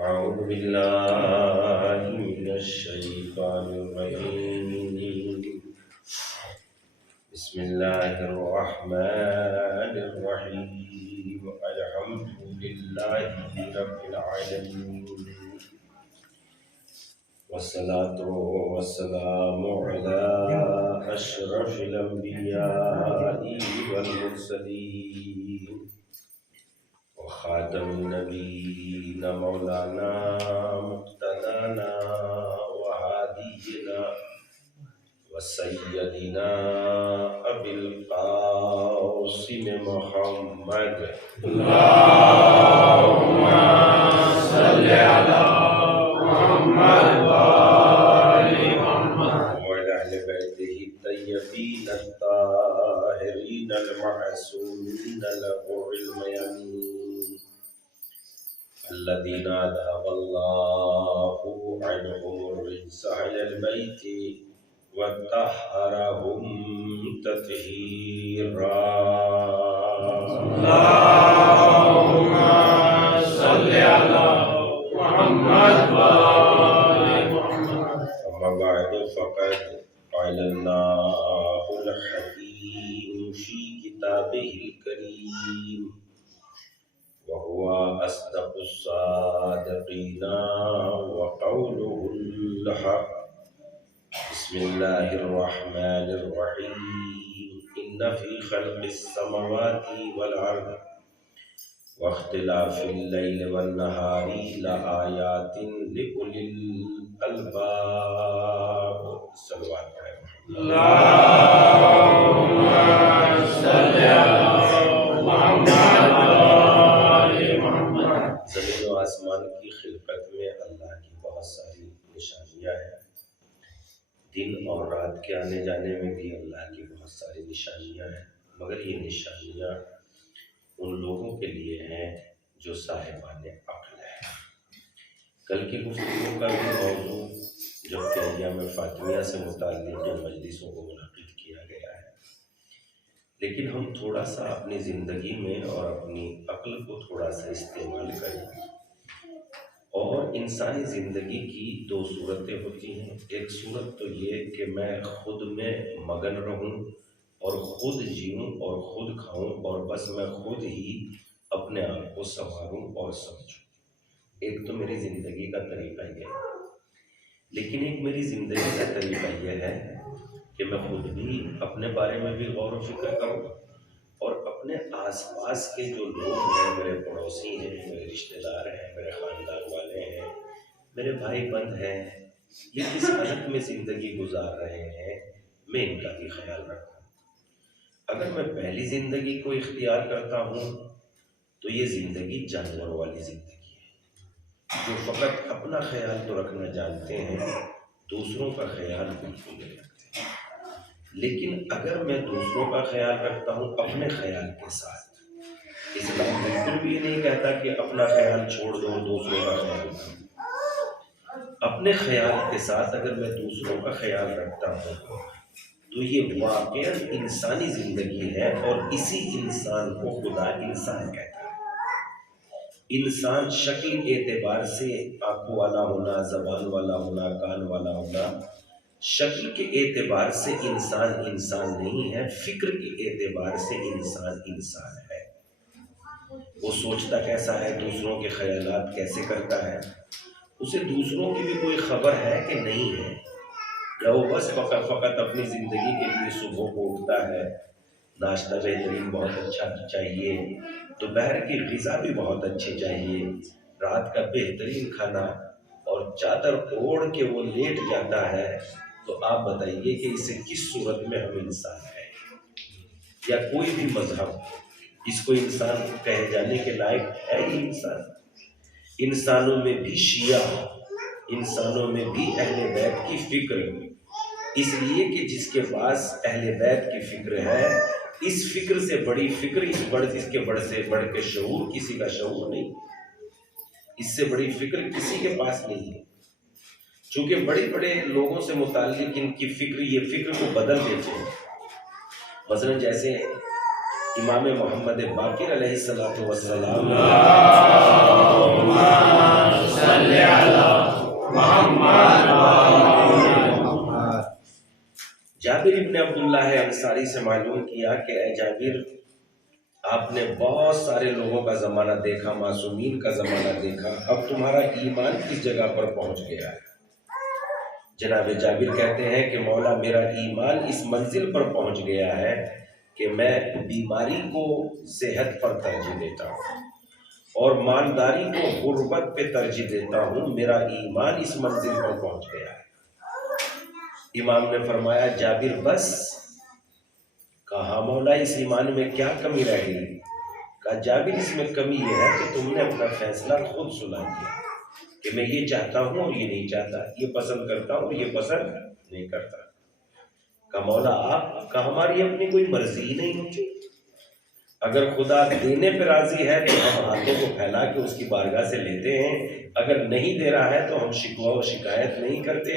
أعوذ بالله من الشيطان الرجيم بسم الله الرحمن الرحيم الحمد لله رب العالمين والصلاة والسلام على أشرف الأنبياء والمرسلين وخاتم النبيين مولانا مقتدانا وهادينا وسيدنا أبي القاسم محمد اللهم صل على محمد وآل محمد وعلى أهل بيته الطيبين الطاهرين المعصومين الغر الميامين الذين أذهب الله عنهم الرجس أهل البيت وطهرهم تطهيرا اللهم صل على محمد وآل محمد أما بعد فقد قال الله الحكيم في كتابه الكريم وهو أصدق الصادقين وقوله الحق بسم الله الرحمن الرحيم إن في خلق السماوات والأرض واختلاف الليل والنهار لآيات لأولي الألباب صلوات اللهم صل على محمد وآل محمد زمین و آسمان کی خلقت میں اللہ کی بہت ساری نشانیاں ہیں، دن اور رات کے آنے جانے میں بھی اللہ کی بہت ساری نشانیاں ہیں، مگر یہ نشانیاں ان لوگوں کے لیے ہیں جو صاحبان عقل ہیں۔ کل کی گفتگو کا بھی موضوع جبکہ ایام فاطمیہ سے متعلق جو مجلسوں کو منعقد کیا گیا ہے، لیکن ہم تھوڑا سا اپنی زندگی میں اور اپنی عقل کو تھوڑا سا استعمال کریں۔ اور انسانی زندگی کی دو صورتیں ہوتی ہیں، ایک صورت تو یہ کہ میں خود میں مگن رہوں اور خود جیوں اور خود کھاؤں اور بس میں خود ہی اپنے آپ کو سنواروں اور سمجھوں، ایک تو میری زندگی کا طریقہ یہ ہے۔ لیکن ایک میری زندگی کا طریقہ یہ ہے کہ میں خود بھی اپنے بارے میں بھی غور و فکر کروں اور اپنے آس پاس کے جو لوگ ہیں، میرے پڑوسی ہیں، میرے رشتہ دار ہیں، میرے خاندان والے ہیں، میرے بھائی بند ہیں، یہ کس حالت میں زندگی گزار رہے ہیں، میں ان کا بھی خیال رکھوں۔ اگر میں پہلی زندگی کو اختیار کرتا ہوں تو یہ زندگی جانوروں والی زندگی ہے، جو فقط اپنا خیال تو رکھنا جانتے ہیں، دوسروں کا خیال بالکل نہیں رکھتے۔ لیکن اگر میں دوسروں کا خیال رکھتا ہوں اپنے خیال کے ساتھ، اسلام بالکل بھی نہیں کہتا کہ اپنا خیال چھوڑ دو دوسروں کا خیال کرو، اپنے خیال کے ساتھ اگر میں دوسروں کا خیال رکھتا ہوں تو یہ واقعاً انسانی زندگی ہے، اور اسی انسان کو خدا انسان کہتا ہے۔ انسان شکل کے اعتبار سے آنکھوں والا ہونا، زبان والا ہونا، کان والا ہونا، شکل کے اعتبار سے انسان انسان نہیں ہے، فکر کے اعتبار سے انسان انسان ہے۔ وہ سوچتا کیسا ہے، دوسروں کے خیالات کیسے کرتا ہے، اسے دوسروں کی بھی کوئی خبر ہے کہ نہیں ہے، یا وہ بس فقط اپنی زندگی کے لیے صبح کو اٹھتا ہے، ناشتہ بہترین بہت اچھا چاہیے، دوپہر کی غذا بھی بہت اچھی چاہیے، رات کا بہترین کھانا، اور چادر اوڑھ کے وہ لیٹ جاتا ہے، تو آپ بتائیے کہ اسے کس صورت میں ہم انسان ہیں؟ یا کوئی بھی مذہب اس کو انسان کہے جانے کے لائق ہے یہ انسان؟ انسانوں میں بھی شیعہ، انسانوں میں بھی اہل بیت کی فکر، اس لیے کہ جس کے پاس اہل بیت کی فکر ہے، اس فکر سے بڑی فکر، اس کے بڑھ سے بڑھ کے شعور کسی کا شعور نہیں، اس سے بڑی فکر کسی کے پاس نہیں ہے۔ چونکہ بڑے بڑے لوگوں سے متعلق ان کی فکر، یہ فکر کو بدل دیتے ہیں۔ مثلا جیسے امام محمد باقر علیہ السلام، جابر ابن عبداللہ انصاری سے معلوم کیا کہ اے جابر، آپ نے بہت سارے لوگوں کا زمانہ دیکھا، معصومین کا زمانہ دیکھا، اب تمہارا ایمان کس جگہ پر پہنچ گیا ہے؟ جناب جابر کہتے ہیں کہ مولا میرا ایمان اس منزل پر پہنچ گیا ہے کہ میں بیماری کو صحت پر ترجیح دیتا ہوں اور مالداری کو غربت پہ ترجیح دیتا ہوں، میرا ایمان اس منزل پر پہنچ گیا ہے۔ امام نے فرمایا جابر بس؟ کہا مولا اس ایمان میں کیا کمی رہ گئی؟ کہا جابر اس میں کمی یہ ہے کہ تم نے اپنا فیصلہ خود سنا دیا کہ میں یہ چاہتا ہوں اور یہ نہیں چاہتا، یہ پسند کرتا ہوں اور یہ پسند نہیں کرتا۔ کہا مولا آپ کا ہماری اپنی کوئی مرضی ہی نہیں ہوتی، اگر خدا دینے پہ راضی ہے تو ہم ہاتھوں کو پھیلا کے اس کی بارگاہ سے لیتے ہیں، اگر نہیں دے رہا ہے تو ہم شکوہ اور شکایت نہیں کرتے،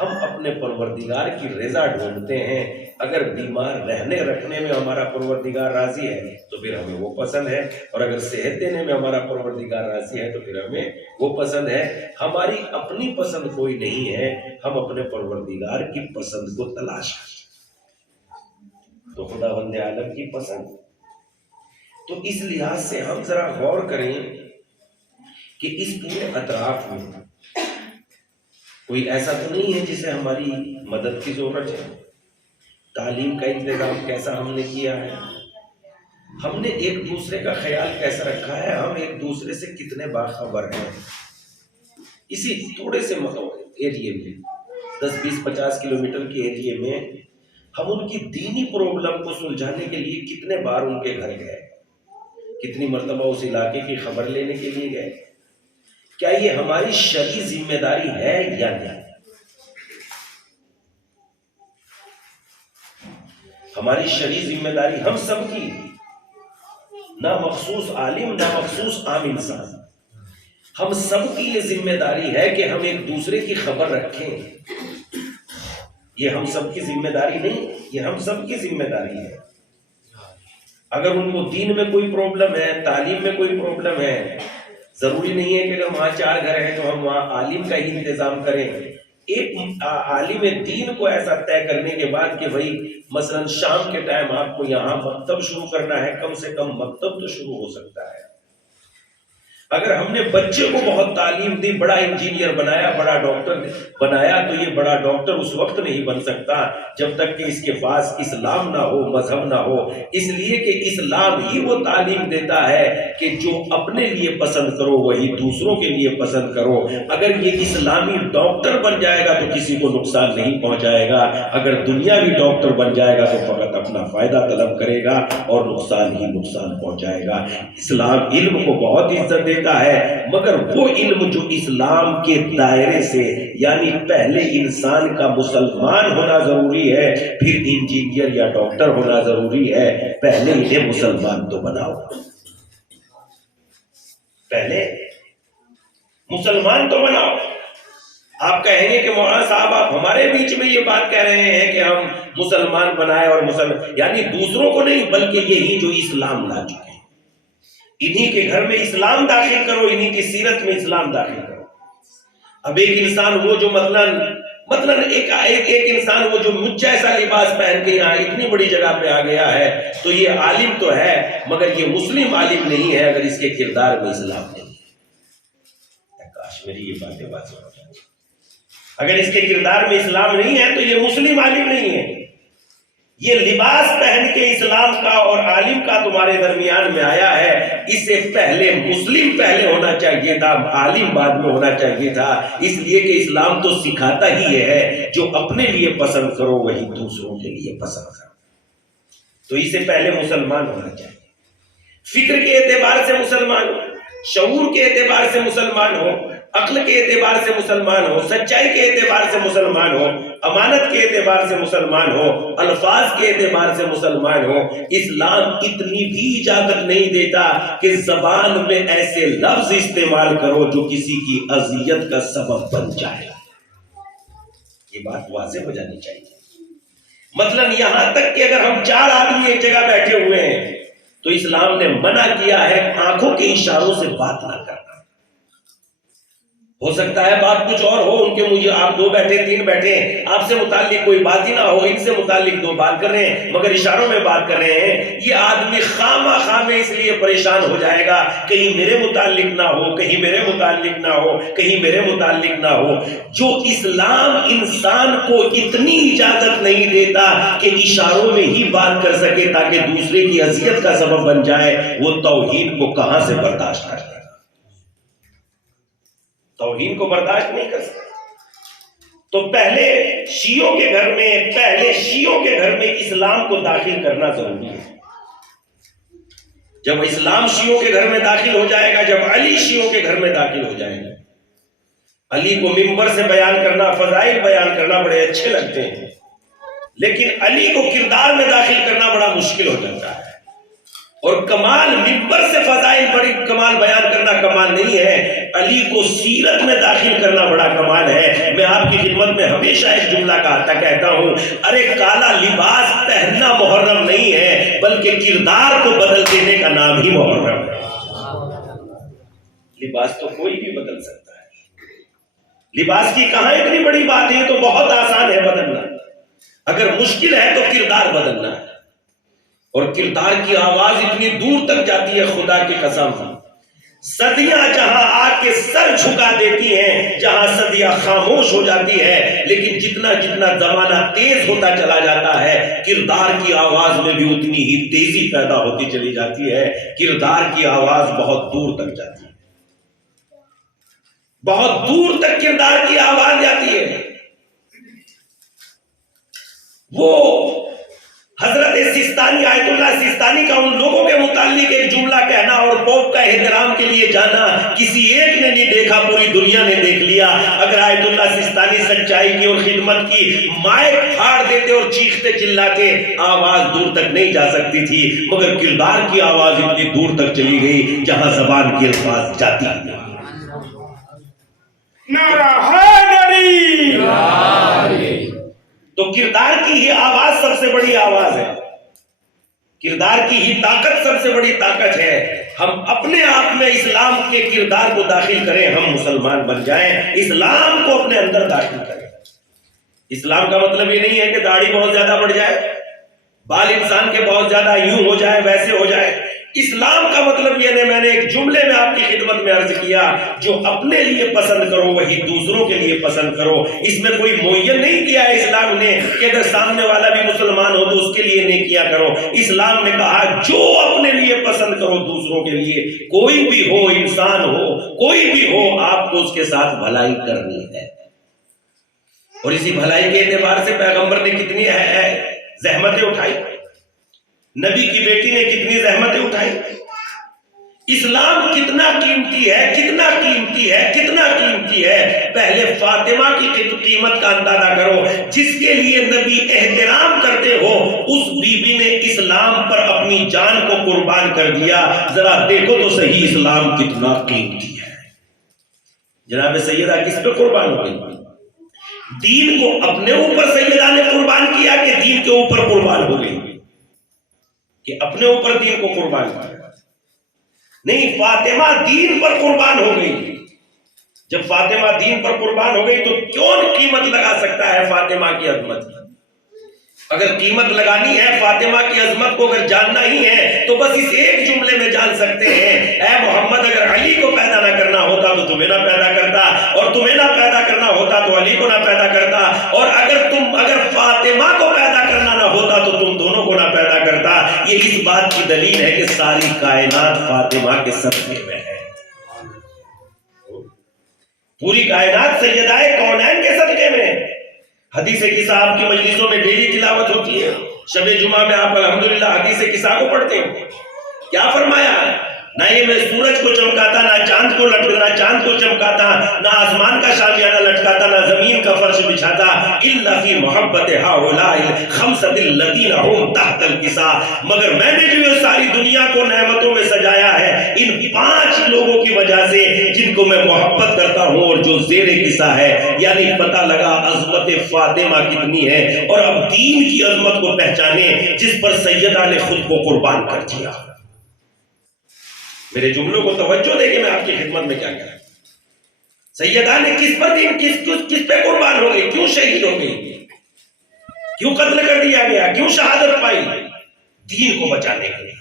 ہم اپنے پروردگار کی رضا ڈھونڈتے ہیں۔ اگر بیمار رہنے رکھنے میں ہمارا پروردگار راضی ہے تو پھر ہمیں وہ پسند ہے، اور اگر صحت دینے میں ہمارا پروردگار راضی ہے تو پھر ہمیں وہ پسند ہے۔ ہماری اپنی پسند کوئی نہیں ہے، ہم اپنے پروردگار کی پسند کو تلاش کرتے، تو خداوند عالم کی پسند۔ تو اس لحاظ سے ہم ذرا غور کریں کہ اس پورے اطراف میں کوئی ایسا تو نہیں ہے جسے ہماری مدد کی ضرورت ہے۔ تعلیم کا انتظام کیسا ہم نے کیا ہے، ہم نے ایک دوسرے کا خیال کیسا رکھا ہے، ہم ایک دوسرے سے کتنے باخبر ہیں۔ اسی تھوڑے سے ایریے میں 10-20-50 کلومیٹر کے ایریے میں ہم ان کی دینی پرابلم کو سلجھانے کے لیے کتنے بار ان کے گھر گئے، کتنی مرتبہ اس علاقے کی خبر لینے کے لیے گئے؟ کیا یہ ہماری شرعی ذمہ داری ہے یا نہیں؟ ہماری شرعی ذمہ داری ہم سب کی، نہ مخصوص عالم نہ مخصوص عام انسان، ہم سب کی یہ ذمہ داری ہے کہ ہم ایک دوسرے کی خبر رکھیں۔ یہ ہم سب کی ذمہ داری نہیں، یہ ہم سب کی ذمہ داری ہے۔ اگر ان کو دین میں کوئی پرابلم ہے، تعلیم میں کوئی پرابلم ہے، ضروری نہیں ہے کہ اگر وہاں 4 گھر ہیں تو ہم وہاں عالم کا ہی انتظام کریں۔ ایک عالم دین کو ایسا طے کرنے کے بعد کہ بھائی مثلا شام کے ٹائم آپ کو یہاں مکتب شروع کرنا ہے، کم سے کم مکتب تو شروع ہو سکتا ہے۔ اگر ہم نے بچے کو بہت تعلیم دی، بڑا انجینئر بنایا، بڑا ڈاکٹر بنایا، تو یہ بڑا ڈاکٹر اس وقت نہیں بن سکتا جب تک کہ اس کے پاس اسلام نہ ہو، مذہب نہ ہو، اس لیے کہ اسلام ہی وہ تعلیم دیتا ہے کہ جو اپنے لیے پسند کرو وہی دوسروں کے لیے پسند کرو۔ اگر یہ اسلامی ڈاکٹر بن جائے گا تو کسی کو نقصان نہیں پہنچائے گا، اگر دنیاوی ڈاکٹر بن جائے گا تو فقط اپنا فائدہ طلب کرے گا اور نقصان ہی نقصان پہنچائے گا۔ اسلام علم کو بہت عزت دیتا ہے، مگر وہ علم جو اسلام کے دائرے سے، یعنی پہلے انسان کا مسلمان ہونا ضروری ہے، پھر انجینئر یا ڈاکٹر ہونا ضروری ہے۔ پہلے انہیں مسلمان تو بناؤ، پہلے مسلمان تو بناؤ۔ آپ کہیں گے کہ مولانا صاحب آپ ہمارے بیچ میں یہ بات کہہ رہے ہیں کہ ہم مسلمان بنائے، اور یعنی دوسروں کو نہیں بلکہ یہی جو اسلام لا چکے ہیں، انہی کے گھر میں اسلام داخل کرو، انہی کی سیرت میں اسلام داخل کرو۔ اب ایک انسان وہ جو مثلاً ایک انسان وہ جو مجھ جیسا لباس پہن کے یہاں اتنی بڑی جگہ پہ آ گیا ہے تو یہ عالم تو ہے مگر یہ مسلم عالم نہیں ہے اگر اس کے کردار میں اسلام نہیں ہے۔ کاش میری یہ باتیں واضح ہو جائیں۔ اگر اس کے کردار میں اسلام نہیں ہے تو یہ مسلم عالم نہیں ہے۔ یہ لباس پہن کے اسلام کا اور عالم کا تمہارے درمیان میں آیا ہے، اس سے پہلے مسلم پہلے ہونا چاہیے تھا، عالم بعد میں ہونا چاہیے تھا، اس لیے کہ اسلام تو سکھاتا ہی یہ ہے جو اپنے لیے پسند کرو وہی دوسروں کے لیے پسند کرو، تو اس سے پہلے مسلمان ہونا چاہیے۔ فکر کے اعتبار سے مسلمان ہو، شعور کے اعتبار سے مسلمان ہو، عقل کے اعتبار سے مسلمان ہو، سچائی کے اعتبار سے مسلمان ہو، امانت کے اعتبار سے مسلمان ہو، الفاظ کے اعتبار سے مسلمان ہو، اسلام اتنی بھی اجازت نہیں دیتا کہ زبان میں ایسے لفظ استعمال کرو جو کسی کی اذیت کا سبب بن جائے۔ یہ بات واضح ہو جانی چاہیے۔ مثلا یہاں تک کہ اگر ہم 4 آدمی ایک جگہ بیٹھے ہوئے ہیں تو اسلام نے منع کیا ہے آنکھوں کے اشاروں سے بات نہ کرنا۔ ہو سکتا ہے بات کچھ اور ہو، ان کے مجھے آپ 2 بیٹھے 3 بیٹھے آپ سے متعلق کوئی بات ہی نہ ہو، ان سے متعلق 2 بات کر رہے ہیں مگر اشاروں میں بات کر رہے ہیں۔ یہ آدمی خامہ خامے اس لیے پریشان ہو جائے گا کہیں میرے متعلق نہ ہو، کہیں میرے متعلق نہ ہو، کہیں میرے متعلق نہ ہو۔ جو اسلام انسان کو اتنی اجازت نہیں دیتا کہ اشاروں میں ہی بات کر سکے تاکہ دوسرے کی اذیت کا سبب بن جائے، وہ توحید کو کہاں سے برداشت کرے؟ توہین کو برداشت نہیں کر سکتا۔ تو پہلے شیعوں کے گھر میں اسلام کو داخل کرنا ضروری ہے۔ جب اسلام شیعوں کے گھر میں داخل ہو جائے گا، جب علی شیعوں کے گھر میں داخل ہو جائے گا، علی کو منبر سے بیان کرنا، فضائل بیان کرنا بڑے اچھے لگتے ہیں، لیکن علی کو کردار میں داخل کرنا بڑا مشکل ہو جاتا ہے۔ اور کمال منبر سے فضائل بڑی کمال بیان کرنا کمال نہیں ہے، علی کو سیرت میں داخل کرنا بڑا کمال ہے۔ میں آپ کی خدمت میں ہمیشہ ایک جملہ کہتا ہوں، ارے کالا لباس پہننا محرم نہیں ہے بلکہ کردار کو بدل دینے کا نام ہی محرم ہے۔ لباس تو کوئی بھی بدل سکتا ہے، لباس کی کہاں اتنی بڑی بات ہے، تو بہت آسان ہے بدلنا۔ اگر مشکل ہے تو کردار بدلنا ہے، اور کردار کی آواز اتنی دور تک جاتی ہے، خدا کی قسم صدیاں جہاں آ کے سر جھکا دیتی ہیں، جہاں صدیاں خاموش ہو جاتی ہے، لیکن جتنا جتنا زمانہ تیز ہوتا چلا جاتا ہے کردار کی آواز میں بھی اتنی ہی تیزی پیدا ہوتی چلی جاتی ہے۔ کردار کی آواز بہت دور تک جاتی ہے، بہت دور تک کردار کی آواز جاتی ہے۔ وہ حضرت سستانی، آیت اللہ سستانی کا ان لوگوں کے متعلق ایک جملہ کہنا اور پوپ کا احترام کے لیے جانا، کسی ایک نے نہیں دیکھا، پوری دنیا نے دیکھ لیا۔ اگر آیت اللہ سستانی سچائی کی اور خدمت کی مائک پھاڑ دیتے اور چیختے چلاتے، آواز دور تک نہیں جا سکتی تھی، مگر کردار کی آواز اتنی دور تک چلی گئی جہاں زبان کی الفاظ جاتی ہیں۔ نعرہ حیدری! تو کردار کی ہی آواز سب سے بڑی آواز ہے، کردار کی ہی طاقت سب سے بڑی طاقت ہے۔ ہم اپنے آپ میں اسلام کے کردار کو داخل کریں، ہم مسلمان بن جائیں، اسلام کو اپنے اندر داخل کریں۔ اسلام کا مطلب یہ نہیں ہے کہ داڑھی بہت زیادہ بڑھ جائے، بال انسان کے بہت زیادہ یوں ہو جائے ویسے ہو جائے۔ اسلام کا مطلب یہ نہیں، میں نے ایک جملے میں آپ کی خدمت میں عرض کیا، جو اپنے لیے پسند کرو وہی دوسروں کے لیے پسند کرو۔ اس میں کوئی معین نہیں کیا ہے اسلام نے کہ اگر سامنے والا بھی مسلمان ہو تو اس کے لیے نیکیاں کرو۔ اسلام نے کہا جو اپنے لیے پسند کرو دوسروں کے لیے، کوئی بھی ہو، انسان ہو کوئی بھی ہو، آپ کو اس کے ساتھ بھلائی کرنی ہے۔ اور اسی بھلائی کے اعتبار سے پیغمبر نے کتنی زحمتیں اٹھائی، نبی کی بیٹی نے کتنی زحمتیں اٹھائی۔ اسلام کتنا قیمتی ہے، کتنا قیمتی ہے، کتنا قیمتی ہے۔ پہلے فاطمہ کی قیمت کا اندازہ کرو، جس کے لیے نبی احترام کرتے ہو، اس بی بی نے اسلام پر اپنی جان کو قربان کر دیا۔ ذرا دیکھو تو صحیح اسلام کتنا قیمتی ہے۔ جناب سیدہ کس پہ قربان ہو گئی؟ دین کو اپنے اوپر سیدہ نے قربان کیا کہ دین کے اوپر قربان ہو گئی؟ کہ اپنے اوپر دین کو قربان کیا نہیں، فاطمہ دین پر قربان ہو گئی۔ جب فاطمہ دین پر قربان ہو گئی تو کون قیمت لگا سکتا ہے فاطمہ کی عظمت کی؟ اگر قیمت لگانی ہے فاطمہ کی عظمت کو، اگر جاننا ہی ہے تو بس اس ایک جملے میں جان سکتے ہیں، اے محمد اگر علی کو پیدا نہ کرنا ہوتا تو تمہیں نہ پیدا کرتا، اور تمہیں نہ پیدا کرنا ہوتا تو علی کو نہ پیدا کرتا، اور اگر فاطمہ کو پیدا کرنا نہ ہوتا تو تم دونوں کو نہ پیدا کرتا۔ یہ اس بات کی دلیل ہے کہ ساری کائنات فاطمہ کے صدقے میں ہے، پوری کائنات سیدہ کونین کے صدقے میں۔ حدیث قصہ آپ کی مجلسوں میں ڈیلی تلاوت ہوتی ہے، شب جمعہ میں آپ الحمدللہ حدیث قصہ کو پڑھتے ہیں کیا فرمایا؟ نہ یہ میں سورج کو چمکاتا، نہ چاند کو لٹکاتا، چاند کو چمکاتا، نہ آسمان کا شامیانہ لٹکاتا، نہ زمین کا فرش بچھاتا، الا فی محبت ہؤلاء الخمسۃ الذین هم تحت الکساء، مگر میں نے جو یہ ساری دنیا کو نعمتوں میں سجایا ہے ان 5 لوگوں کی وجہ سے جن کو میں محبت کرتا ہوں اور جو زیر کسا ہے. یعنی پتہ لگا عظمت فاطمہ کتنی ہے، اور اب دین کی عظمت کو پہچانے جس پر سیدہ نے خود کو قربان کر دیا. میرے جملوں کو توجہ دے کہ میں آپ کی خدمت میں کیا کہہ رہا ہوں. سیدہ نے کس پر دین کس پہ قربان ہو گئی، کیوں شہید ہو گئی، کیوں قتل کر دیا گیا، کیوں شہادت پائی؟ دین کو بچانے کے لیے،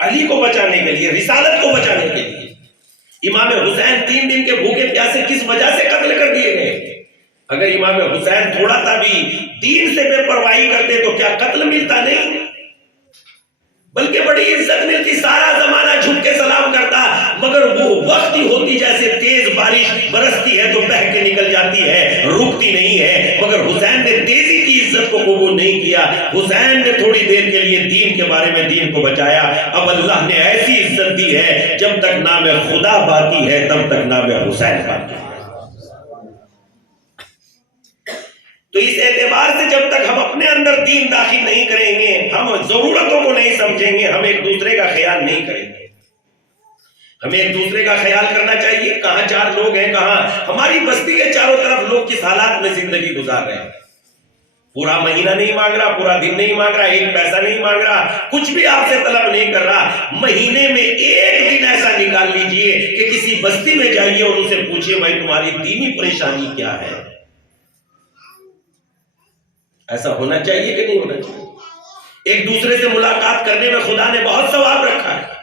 علی کو بچانے کے لیے، رسالت کو بچانے کے لیے. امام حسین 3 دن کے بھوکے پیاسے کس وجہ سے قتل کر دیے گئے؟ اگر امام حسین تھوڑا سا بھی دین سے بے پرواہی کرتے تو کیا قتل ملتا نہیں، بلکہ بڑی عزت ملتی، سارا زمانہ جھک کے سلام کرتا. مگر وہ وقت ہی ہوتی جیسے تیز بارش برستی ہے تو بہہ کے نکل جاتی ہے، رکتی نہیں ہے. مگر حسین نے تیزی کی عزت کو قبول نہیں کیا. حسین نے تھوڑی دیر کے لیے دین کے بارے میں دین کو بچایا. اب اللہ نے ایسی عزت دی ہے جب تک نام خدا باقی ہے تب تک نام حسین باقی ہے. تو اس اعتبار سے جب تک ہم اپنے اندر دین داخل نہیں کریں گے، ہم ضرورتوں کو نہیں سمجھیں گے، ہم ایک دوسرے کا خیال نہیں کریں گے. ہمیں ایک دوسرے کا خیال کرنا چاہیے. کہاں 4 لوگ ہیں، کہاں ہماری بستی کے چاروں طرف لوگ کس حالات میں زندگی گزار رہے ہیں. پورا مہینہ نہیں مانگ رہا، پورا دن نہیں مانگ رہا، 1 پیسہ نہیں مانگ رہا، کچھ بھی آپ سے طلب نہیں کر رہا. مہینے میں 1 دن ایسا نکال لیجئے کہ کسی بستی میں جائیے اور ان سے پوچھئے بھائی تمہاری دینی پریشانی کیا ہے. ایسا ہونا چاہیے کہ نہیں ہونا چاہیے؟ ایک دوسرے سے ملاقات کرنے میں خدا نے بہت ثواب رکھا ہے.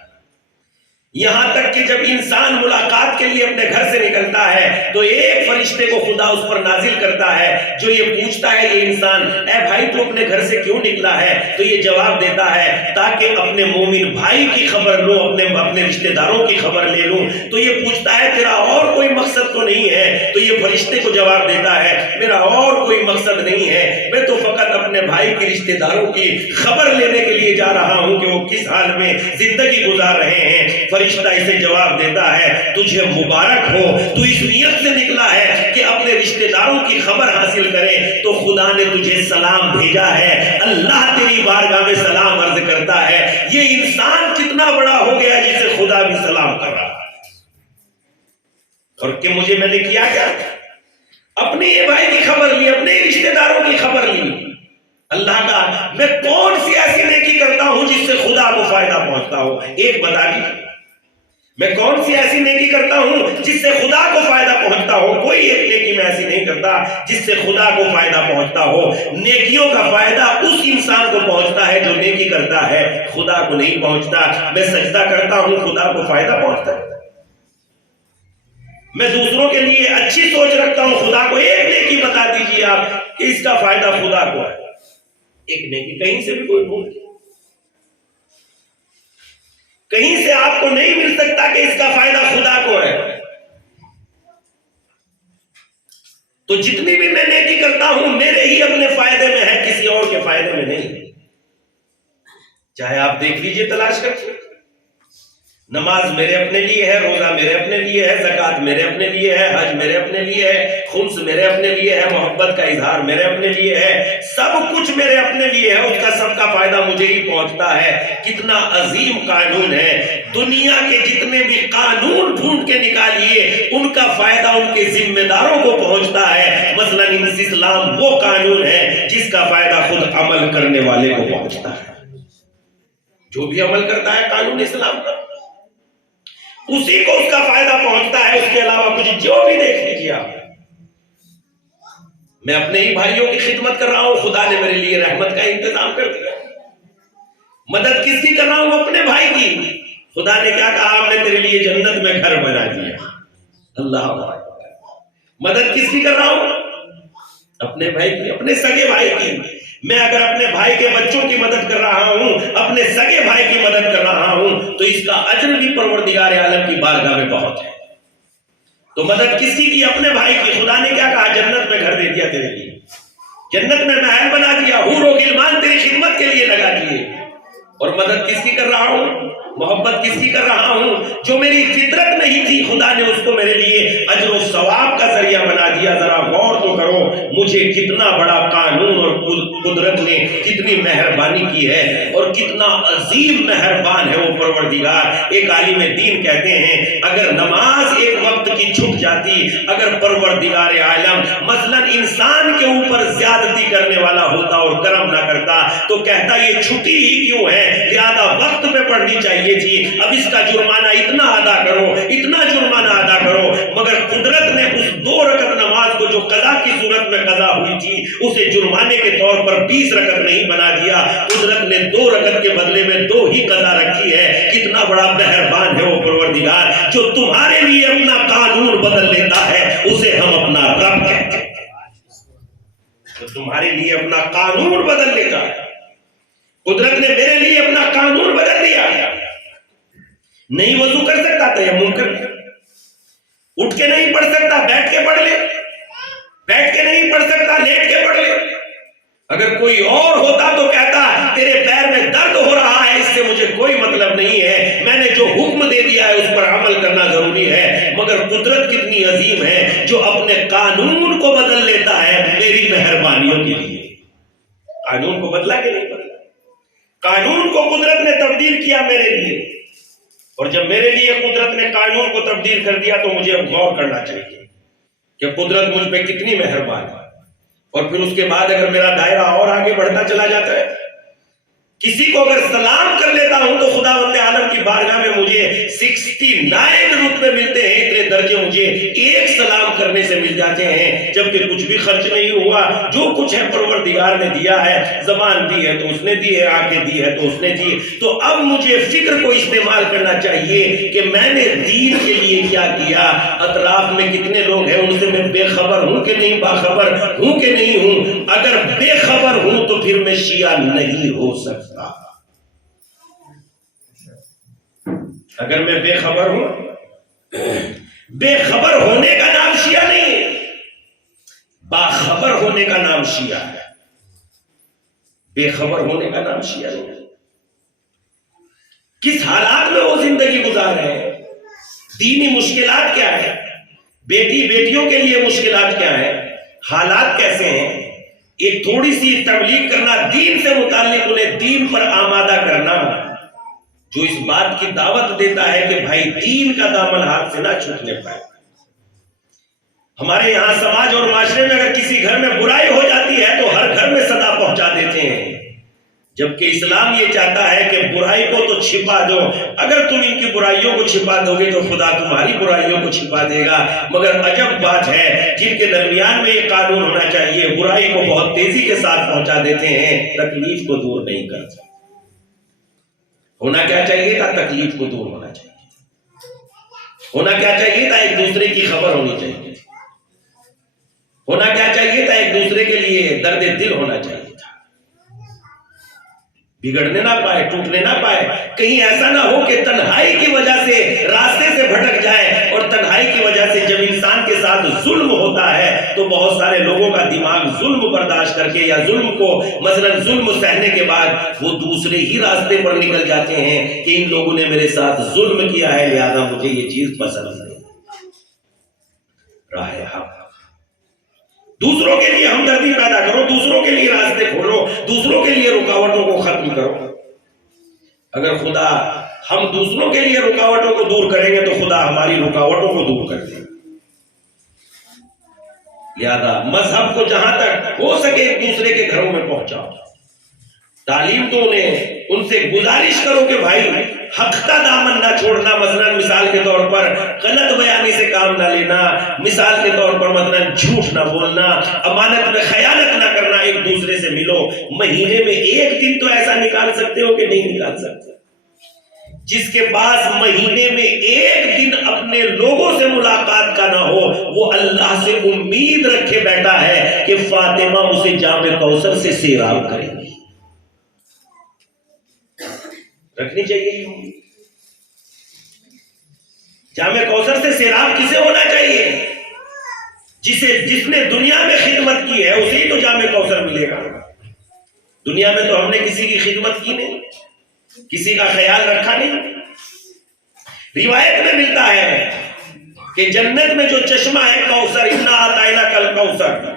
یہاں تک کہ جب انسان ملاقات کے لیے اپنے گھر سے نکلتا ہے تو ایک فرشتے کو خدا اس پر نازل کرتا ہے جو یہ پوچھتا ہے یہ انسان، اے بھائی تو اپنے گھر سے کیوں نکلا ہے؟ تو یہ جواب دیتا ہے تاکہ اپنے مومن بھائی کی خبر لوں، اپنے رشتہ داروں کی خبر لے لوں. تو یہ پوچھتا ہے تیرا اور کوئی مقصد تو نہیں ہے؟ تو یہ فرشتے کو جواب دیتا ہے میرا اور کوئی مقصد نہیں ہے، میں تو فقط اپنے بھائی کی رشتہ داروں کی خبر لینے کے لیے جا رہا ہوں کہ وہ کس حال میں زندگی گزار رہے ہیں. فرشتہ اسے جواب دیتا ہے تجھے مبارک ہو، تو اس نیت سے نکلا ہے کہ اپنے رشتہ داروں کی خبر حاصل کرے تو خدا نے تجھے سلام بھیجا ہے. اللہ تیری بارگاہ میں سلام عرض کرتا ہے. یہ انسان کتنا بڑا ہو گیا جسے خدا بھی سلام کر رہا ہے. اور کہ میں نے کیا کیا؟ اپنے بھائی کی خبر لی، اپنے رشتہ داروں کی خبر لی. اللہ کا میں کون سی ایسی نیکی کرتا ہوں جس سے خدا کو فائدہ پہنچتا ہو؟ ایک بتا دیجیے. میں کون سی ایسی نیکی کرتا ہوں جس سے خدا کو فائدہ پہنچتا ہو؟ کوئی ایک نیکی میں ایسی نہیں کرتا جس سے خدا کو فائدہ پہنچتا ہو. نیکیوں کا فائدہ اس انسان کو پہنچتا ہے جو نیکی کرتا ہے، خدا کو نہیں پہنچتا. میں سجدہ کرتا ہوں، خدا کو فائدہ پہنچتا ہے. میں دوسروں کے لیے اچھی سوچ رکھتا ہوں، خدا کو ایک نیکی بتا دیجیے آپ کہ اس کا فائدہ خدا کو ہے. ایک نیکی کہیں سے بھی کوئی ڈھونڈ، کہیں سے آپ کو نہیں مل سکتا کہ اس کا فائدہ خدا کو ہے. تو جتنی بھی میں نیکی کرتا ہوں میرے ہی اپنے فائدے میں ہے، کسی اور کے فائدے میں نہیں. چاہے آپ دیکھ لیجئے، تلاش کرتے، نماز میرے اپنے لیے ہے، روزہ میرے اپنے لیے ہے، زکوٰۃ میرے اپنے لیے ہے، حج میرے اپنے لیے ہے، خمس میرے اپنے لیے ہے، محبت کا اظہار میرے اپنے لیے ہے، سب کچھ میرے اپنے لیے ہے. اس کا سب کا فائدہ مجھے ہی پہنچتا ہے. کتنا عظیم قانون ہے. دنیا کے جتنے بھی قانون ڈھونڈ کے نکالیے ان کا فائدہ ان کے ذمہ داروں کو پہنچتا ہے. مثلا اسلام وہ قانون ہے جس کا فائدہ خود عمل کرنے والے کو پہنچتا ہے. جو بھی عمل کرتا ہے قانون اسلام پر اسی کو اس کا فائدہ پہنچتا ہے. اس کے علاوہ کچھ جو بھی دیکھ لیجیے آپ. میں اپنے ہی بھائیوں کی خدمت کر رہا ہوں، خدا نے میرے لیے رحمت کا انتظام کر دیا. مدد کس کی کر رہا ہوں؟ اپنے بھائی کی. خدا نے کیا کہا؟ ہم نے تیرے لیے جنت میں گھر بنا دیا. اللہ مدد کس کی کر رہا ہوں؟ اپنے بھائی کی، اپنے سگے بھائی کی. میں اگر اپنے بھائی کے بچوں کی مدد کر رہا ہوں، اپنے سگے بھائی کی مدد کر رہا ہوں، تو اس کا اجر بھی پروردگار عالم کی بارگاہ میں بہت ہے. تو مدد کس کی؟ اپنے بھائی کی. خدا نے کیا کہا؟ جنت میں گھر دے دیا تیرے لیے، جنت میں محل بنا دیا، حور و غلمان تیری خدمت کے لیے لگا دیے. اور مدد کس کی کر رہا ہوں؟ محبت کس کی کر رہا ہوں؟ جو میری فطرت نہیں تھی خدا نے اس کو میرے لیے اجر و ثواب کا ذریعہ بنا دیا۔ ذرا غور تو کرو مجھے کتنا بڑا قانون اور قدرت نے کتنی مہربانی کی ہے، اور کتنا عظیم مہربان ہے وہ پروردگار۔ ایک عالم دین کہتے ہیں اگر نماز ایک وقت کی چھٹ جاتی، اگر پروردگار عالم مثلا انسان کے اوپر زیادتی کرنے والا ہوتا اور کرم نہ کرتا تو کہتا یہ چھٹی ہی کیوں ہے، زیادہ وقت پہ پڑھنی چاہیے تھی، اب اس کا جرمانہ اتنا ادا کرو، اتنا جرمانہ ادا کرو۔ مگر قدرت نے اس 2 رکعت نماز کو جو قضا کی صورت میں قضا ہوئی تھی اسے جرمانے کے طور پر 20 رکعت نہیں بنا دیا، قدرت نے 2 رکعت کے بدلے میں 2 ہی قضا رکھی ہے۔ کتنا بڑا مہربان ہے وہ پروردگار جو تمہارے لیے اپنا قانون بدل لیتا ہے، اسے ہم اپنا رب کہتے ہیں، جو تمہارے لیے اپنا قانون بدل لیتا ہے۔ قدرت نے میرے لیے اپنا قانون بدل دیا، نہیں وضو کر سکتا تیمم کر لے، اٹھ کے نہیں پڑھ سکتا بیٹھ کے پڑھ لے، بیٹھ کے نہیں پڑھ سکتا لیٹ کے پڑھ لے۔ اگر کوئی اور ہوتا تو کہتا تیرے پیر میں درد ہو رہا ہے، اس سے مجھے کوئی مطلب نہیں ہے، میں نے جو حکم دے دیا ہے اس پر عمل کرنا ضروری ہے۔ مگر قدرت کتنی عظیم ہے جو اپنے قانون کو بدل لیتا ہے میری مہربانیوں کے لیے۔ قانون کو بدلا کہ نہیں بدلا؟ قانون کو قدرت نے تبدیل کیا میرے لیے، اور جب میرے لیے قدرت نے قانون کو تبدیل کر دیا تو مجھے اب غور کرنا چاہیے کہ قدرت مجھ پہ کتنی مہربان ہے۔ اور پھر اس کے بعد اگر میرا دائرہ اور آگے بڑھتا چلا جاتا ہے، کسی کو اگر سلام کر لیتا ہوں تو خداوند عالم کی بارگاہ میں مجھے 69 رتبے ملتے ہیں، اتنے درجے مجھے ایک سلام کرنے سے مل جاتے ہیں، جبکہ کچھ بھی خرچ نہیں ہوا۔ جو کچھ ہے پروردگار نے دیا ہے، زبان دی ہے تو اس نے دی ہے، آنکھیں دی ہے تو اس نے دی۔ تو اب مجھے فکر کو استعمال کرنا چاہیے کہ میں نے دین کے لیے کیا کیا، اطراف میں کتنے لوگ ہیں ان سے میں بے خبر ہوں کہ نہیں، باخبر ہوں کہ نہیں ہوں۔ اگر بے خبر ہوں تو پھر میں شیعہ نہیں ہو سکتا۔ اگر میں بے خبر ہوں، بے خبر ہونے کا نام شیعہ نہیں ہے، باخبر ہونے کا نام شیعہ ہے۔ بے خبر ہونے کا نام شیعہ نہیں ہے۔ کس حالات میں وہ زندگی گزار رہے ہیں، دینی مشکلات کیا ہے، بیٹیوں کے لیے مشکلات کیا ہے، حالات کیسے ہیں۔ ایک تھوڑی سی تبلیغ کرنا، دین سے متعلق انہیں دین پر آمادہ کرنا، جو اس بات کی دعوت دیتا ہے کہ بھائی دین کا دامن ہاتھ سے نہ چھوٹنے پائے۔ ہمارے یہاں سماج اور معاشرے میں اگر کسی گھر میں برائی ہو جاتی ہے تو ہر گھر میں صدا پہنچا دیتے ہیں، جبکہ اسلام یہ چاہتا ہے کہ برائی کو تو چھپا دو۔ اگر تم ان کی برائیوں کو چھپا دو گے تو خدا تمہاری برائیوں کو چھپا دے گا۔ مگر عجب بات ہے، جن کے درمیان میں یہ قانون ہونا چاہیے برائی کو بہت تیزی کے ساتھ پہنچا دیتے ہیں، تکلیف کو دور نہیں کرتے۔ ہونا کیا چاہیے تھا؟ تکلیف کو دور ہونا چاہیے تھا۔ ہونا کیا چاہیے تھا؟ ایک دوسرے کی خبر ہونی چاہیے تھی۔ ہونا کیا چاہیے تھا؟ ایک دوسرے کے لیے درد دل ہونا چاہیے تھا۔ بگڑنے نہ پائے، ٹوٹنے نہ پائے، کہیں ایسا نہ ہو کہ تنہائی کی وجہ سے راستے سے بھٹک جائے، اور تنہائی کی وجہ سے جب انسان کے ساتھ ظلم ہوتا ہے تو بہت سارے لوگوں کا دماغ ظلم برداشت کر کے یا ظلم کو مثلا ظلم سہنے کے بعد وہ دوسرے ہی راستے پر نکل جاتے ہیں کہ ان لوگوں نے میرے ساتھ ظلم کیا ہے لہذا مجھے یہ چیز پسند نہیں۔ راہ حق، دوسروں کے لیے ہمدردی پیدا کرو، دوسروں کے لیے راستے کھولو، دوسروں کے لیے رکاوٹوں کو ختم کرو۔ اگر خدا ہم دوسروں کے لیے رکاوٹوں کو دور کریں گے تو خدا ہماری رکاوٹوں کو دور کر دے گا۔ لہذا مذہب کو جہاں تک ہو سکے ایک دوسرے کے گھروں میں پہنچاؤ۔ تعلیم تو انہیں ان سے گزارش کرو کہ بھائی حق کا دامن نہ چھوڑنا، مثلا مثال کے طور پر غلط بیانی سے کام نہ لینا، مثال کے طور پر مثلا جھوٹ نہ بولنا، امانت میں خیانت نہ کرنا، ایک دوسرے سے ملو۔ مہینے میں ایک دن تو ایسا نکال سکتے ہو کہ نہیں نکال سکتے؟ جس کے پاس مہینے میں ایک دن اپنے لوگوں سے ملاقات کا نہ ہو وہ اللہ سے امید رکھے بیٹھا ہے کہ فاطمہ اسے جام کوثر سے سیراب کرے گی۔ رکھنی چاہیے جام کوثر سے سیراب کسے ہونا چاہیے؟ جس نے دنیا میں خدمت کی ہے اسے ہی تو جام کوثر ملے گا۔ دنیا میں تو ہم نے کسی کی خدمت کی نہیں، کسی کا خیال رکھا نہیں. روایت میں ملتا ہے کہ جنت میں جو چشمہ ہے کوثر، انا اعطیناک الکوثر،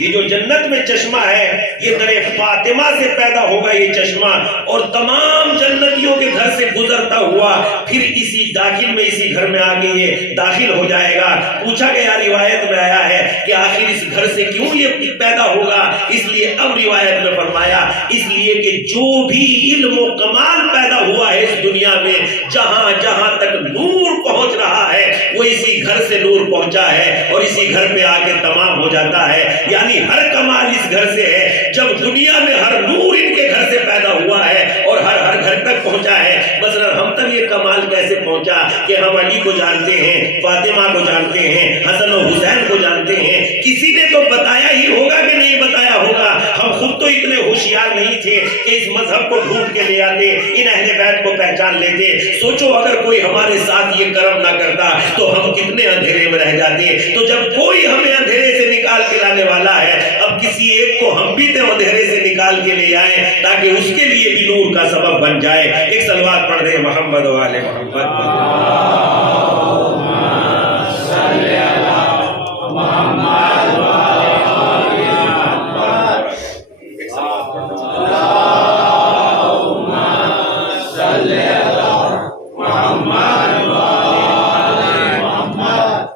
یہ جو جنت میں چشمہ ہے یہ در فاطمہ سے پیدا ہوگا یہ چشمہ، اور تمام جنتیوں کے گھر سے گزرتا ہوا پھر اسی داخل میں اسی گھر میں آگے یہ داخل ہو جائے گا. پوچھا گیا، روایت میں آیا ہے کہ آخر اس گھر سے کیوں یہ پیدا ہوگا؟ اس لیے اب روایت میں فرمایا اس لیے کہ جو بھی علم و کمال پیدا ہوا ہے اس دنیا میں، جہاں جہاں تک نور پہنچ رہا ہے وہ اسی گھر سے نور پہنچا ہے اور اسی گھر پہ آ کے تمام ہو جاتا ہے. یعنی ہر کمال اس گھر سے ہے. جب دنیا میں ہر نور ان کے گھر سے پیدا ہوا ہے اور ہر گھر تک پہنچا ہے. مثلا ہم تک یہ کمال کیسے پہنچا کہ ہم علی کو جانتے ہیں، فاطمہ کو جانتے ہیں، حسن و حسین کو جانتے ہیں. کسی نے تو بتایا ہی ہوگا کہ نہیں بتایا ہوگا. ہم خود تو اتنے ہوشیار نہیں تھے کہ اس مذہب کو ڈھونڈ کے لے آتے، ان اہل بیت کو پہچان لیتے. سوچو اگر کوئی ہمارے ساتھ یہ کرم نہ کرتا تو ہم کتنے اندھیرے میں رہ جاتے. تو جب کوئی ہمیں اندھیرے سے نکال کے لانے والا ہے، اب کسی ایک کو ہم بھی تو اندھیرے سے نکال کے لے آئے تاکہ اس کے لیے بھی نور کا سبب بن جائے. ایک صلوات پڑھ دیں محمد و آل محمد.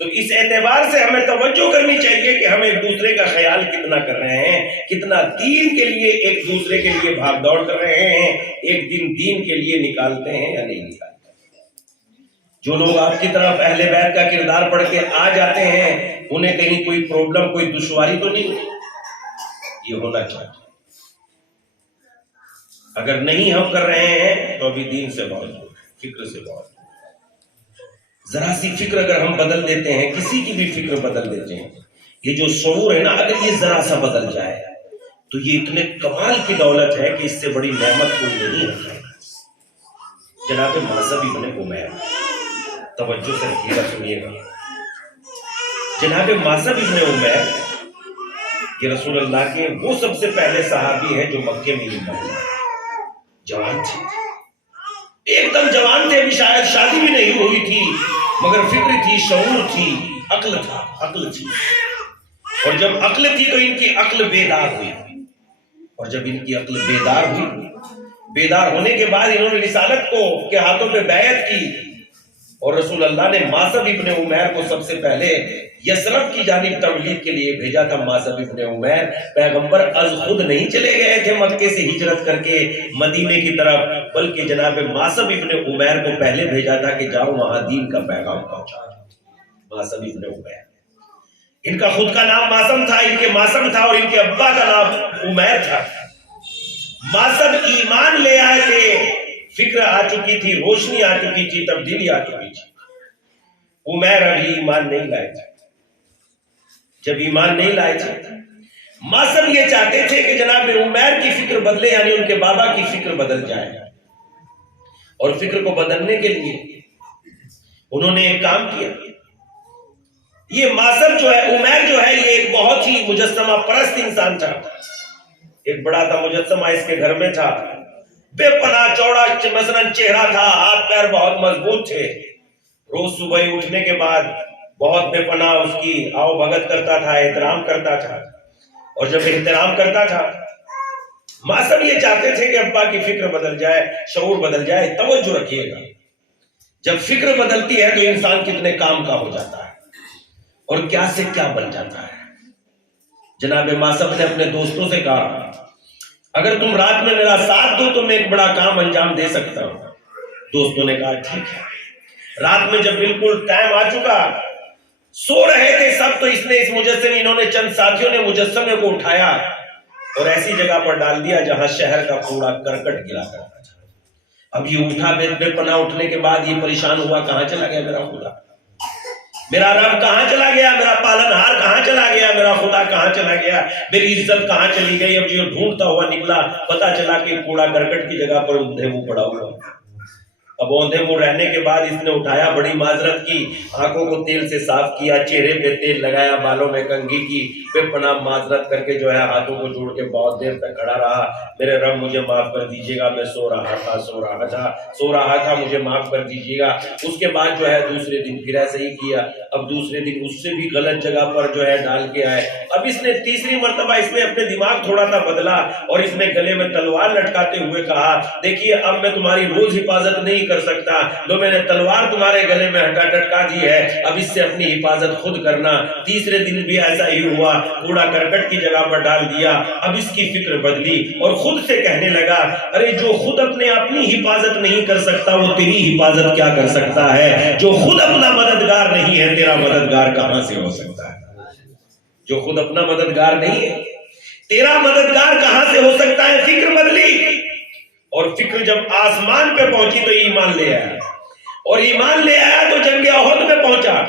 تو اس اعتبار سے ہمیں توجہ کرنی چاہیے کہ ہم ایک دوسرے کا خیال کتنا کر رہے ہیں، کتنا دین کے لیے ایک دوسرے کے لیے بھاگ دوڑ کر رہے ہیں، ایک دن دین کے لیے نکالتے ہیں یا نہیں نکالتے. جو لوگ آپ کی طرف اہل بیت کا کردار پڑھ کے آ جاتے ہیں انہیں کہیں کوئی پرابلم کوئی دشواری تو نہیں ہوتی. یہ ہونا چاہیے. اگر نہیں ہم کر رہے ہیں تو ابھی دین سے بہت دور، فکر سے بہت دور. ذرا سی فکر اگر ہم بدل دیتے ہیں، کسی کی بھی فکر بدل دیتے ہیں، یہ جو شعور ہے نا اگر یہ ذرا سا بدل جائے تو یہ اتنے کمال کی دولت ہے کہ اس سے بڑی نعمت کوئی نہیں ہے. جناب ماسب ابن عمیر، توجہ سے رکھیے گا، سنیے گا. جناب ماسب ابن عمیر یہ رسول اللہ کے وہ سب سے پہلے صحابی ہیں جو مکے میں ہوئے. جوان تھے، ایک دم جوان تھے، ابھی شاید شادی بھی نہیں ہوئی تھی، مگر فکر تھی، شعور تھی، عقل تھا، عقل تھی. اور جب عقل تھی تو ان کی عقل بیدار ہوئی، اور جب ان کی عقل بیدار ہوئی، بیدار ہونے کے بعد انہوں نے رسالت کو کے ہاتھوں پہ بیعت کی، اور رسول اللہ نے ماسب ابن عمیر کو سب سے پہلے یثرب کی جانب تبلیغ کے لیے بھیجا تھا. ماسب ابن عمیر پیغمبر از خود نہیں چلے گئے تھے مکے سے ہجرت کر کے مدینے کی طرف، بلکہ جناب ماسب ابن عمیر کو پہلے بھیجا تھا کہ جاؤ وہاں دین کا پیغام پہنچاؤ. ماسب ابن عمیر، ان کا خود کا نام ماسم تھا، ان کے ماسم تھا، اور ان کے ابا کا نام عمیر تھا. ماسب ایمان لے آئے تھے، فکر آ چکی تھی، روشنی آ چکی تھی، تبدیلی آ چکی تھی. عمیر ابھی ایمان نہیں لائے تھے. جب ایمان نہیں لائے تھے، ماسب یہ چاہتے تھے کہ جناب عمیر کی فکر بدلے، یعنی ان کے بابا کی فکر بدل جائے. اور فکر کو بدلنے کے لیے انہوں نے ایک کام کیا. یہ ماسب جو ہے، عمیر جو ہے، یہ ایک بہت ہی مجسمہ پرست انسان تھا. ایک بڑا تھا مجسمہ اس کے گھر میں تھا، بے پناہ چوڑا مثلا چہرہ تھا، ہاتھ پیر بہت مضبوط تھے. روز صبح اٹھنے کے بعد بہت بے پناہ اس کی آؤ بھگت کرتا تھا، احترام کرتا تھا. اور جب احترام کرتا تھا، ماسب یہ چاہتے تھے کہ ابا کی فکر بدل جائے، شعور بدل جائے. توجہ رکھیے گا، جب فکر بدلتی ہے تو انسان کتنے کام کا ہو جاتا ہے اور کیا سے کیا بن جاتا ہے. جناب ماسب نے اپنے دوستوں سے کہا اگر تم رات میں میرا ساتھ دو تو میں ایک بڑا کام انجام دے سکتا ہوں. دوستوں نے کہا ٹھیک ہے. رات میں جب بالکل ٹائم آ چکا، سو رہے تھے سب، تو اس نے اس مجسمے، انہوں نے چند ساتھیوں نے مجسمے کو اٹھایا اور ایسی جگہ پر ڈال دیا جہاں شہر کا کوڑا کرکٹ گرا کرتا تھا. اب یہ اٹھا بے پناہ اٹھنے کے بعد یہ پریشان ہوا، کہاں چلا گیا میرا خدا، میرا رب کہاں چلا گیا، میرا پالنہار کہاں چلا گیا، میرا خدا کہاں چلا گیا، میری عزت کہاں چلی گئی۔ اب یہ ڈھونڈتا ہوا نکلا، پتا چلا کہ کوڑا کرکٹ کی جگہ پر اوندھے منہ پڑا ہوا۔ اب اوندھے منہ رہنے کے بعد اس نے اٹھایا، بڑی معذرت کی، آنکھوں کو تیل سے صاف کیا، چہرے پہ تیل لگایا، بالوں میں کنگھی کی، بے پناہ معذرت کر کے جو ہے ہاتھوں کو جوڑ کے بہت دیر تک کھڑا رہا۔ میرے رب مجھے معاف کر دیجیے گا، میں سو رہا تھا، مجھے معاف کر دیجیے گا۔ اس کے بعد جو ہے دوسرے دن پھر ایسے ہی کیا، اب دوسرے دن اس سے بھی غلط جگہ پر جو ہے ڈال کے آئے۔ اب اس نے تیسری مرتبہ اس نے اپنے دماغ تھوڑا سا بدلا اور اس نے گلے میں تلوار لٹکاتے ہوئے کہا، دیکھیے اب میں تمہاری روز حفاظت نہیں کر سکتا، جو میں نے تلوار تمہارے گلے میں لٹکا دی ہے، اب اس سے اپنی حفاظت خود کرنا۔ تیسرے دن بھی ایسا ہی ہوا، کوڑا کرکٹ کی جگہ پر ڈال دیا۔ اب اس کی فکر بدلی اور خود سے کہنے لگا، ارے جو خود اپنی حفاظت نہیں کر سکتا وہ تیری حفاظت کیا کر سکتا ہے، جو خود اپنا مددگار نہیں ہے تیرا مددگار کہاں سے ہو سکتا ہے، جو خود اپنا مددگار نہیں ہے تیرا مددگار کہاں سے ہو سکتا ہے۔ فکر بدلی اور فکر جب آسمان پہ پہنچی تو ایمان لے آیا، اور ایمان لے آیا تو جنگ احد میں پہنچا،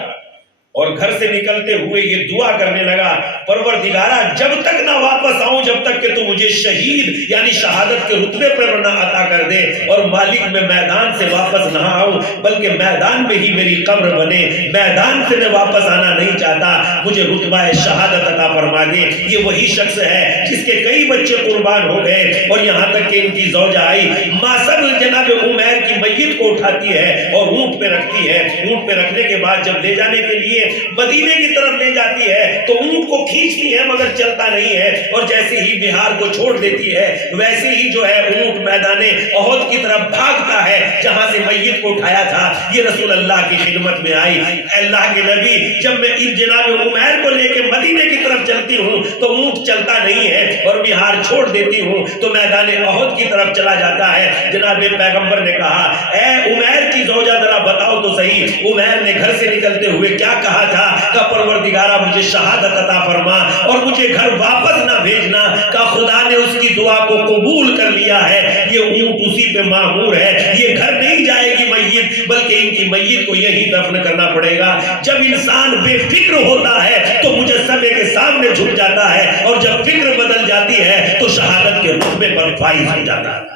اور گھر سے نکلتے ہوئے یہ دعا کرنے لگا، پروردگارا جب تک نہ واپس آؤں جب تک کہ تو مجھے شہید یعنی شہادت کے رتبے پر نہ عطا کر دے، اور مالک میں میدان سے واپس نہ آؤں بلکہ میدان میں ہی میری قبر بنے، میدان سے میں واپس آنا نہیں چاہتا، مجھے رتبہ شہادت عطا فرما دے۔ یہ وہی شخص ہے جس کے کئی بچے قربان ہو گئے، اور یہاں تک کہ ان کی زوجہ آئی ماسب جناب عمیر کی میت کو اٹھاتی ہے اور اونٹ پہ رکھتی ہے، اونٹ پہ رکھنے کے بعد جب لے جانے کے لیے مدینے کی طرف لے جاتی ہے تو اونٹ کو کھینچتی ہے مگر چلتا نہیں ہے، اور جیسے ہی بہار کو چھوڑ دیتی ہے ویسے ہی جو ہے اونٹ میدان احد کی طرف بھاگتا ہے جہاں سے میت کو اٹھایا تھا۔ یہ رسول اللہ کی خدمت میں آئی، اللہ کے نبی جب میں جناب عمیر کو لے کے مدینے کی طرف چلتی ہوں تو اونٹ چلتا نہیں ہے، اور بہار چھوڑ دیتی ہوں تو میدان احد کی طرف چلا جاتا ہے۔ جناب پیغمبر نے کہا، اے عمیر کی زوجہ ذرا بتاؤ تو صحیح، عمیر نے گھر سے نکلتے ہوئے کیا کہا تھا؟ کہ پروردگارا مجھے شہادت عطا فرما اور مجھے گھر واپس نہ بھیجنا، کہ خدا نے اس کی دعا کو قبول کر لیا ہے، یہ اونٹ اسی پہ معمور ہے، یہ گھر نہیں جائے گی میت بلکہ ان کی میت کو یہی دفن کرنا پڑے گا۔ جب انسان بے فکر ہوتا ہے تو مجسمے کے سامنے جھک جاتا ہے، اور جب فکر بدل جاتی ہے تو شہادت کے رتبے پر فائز ہو جاتا ہے۔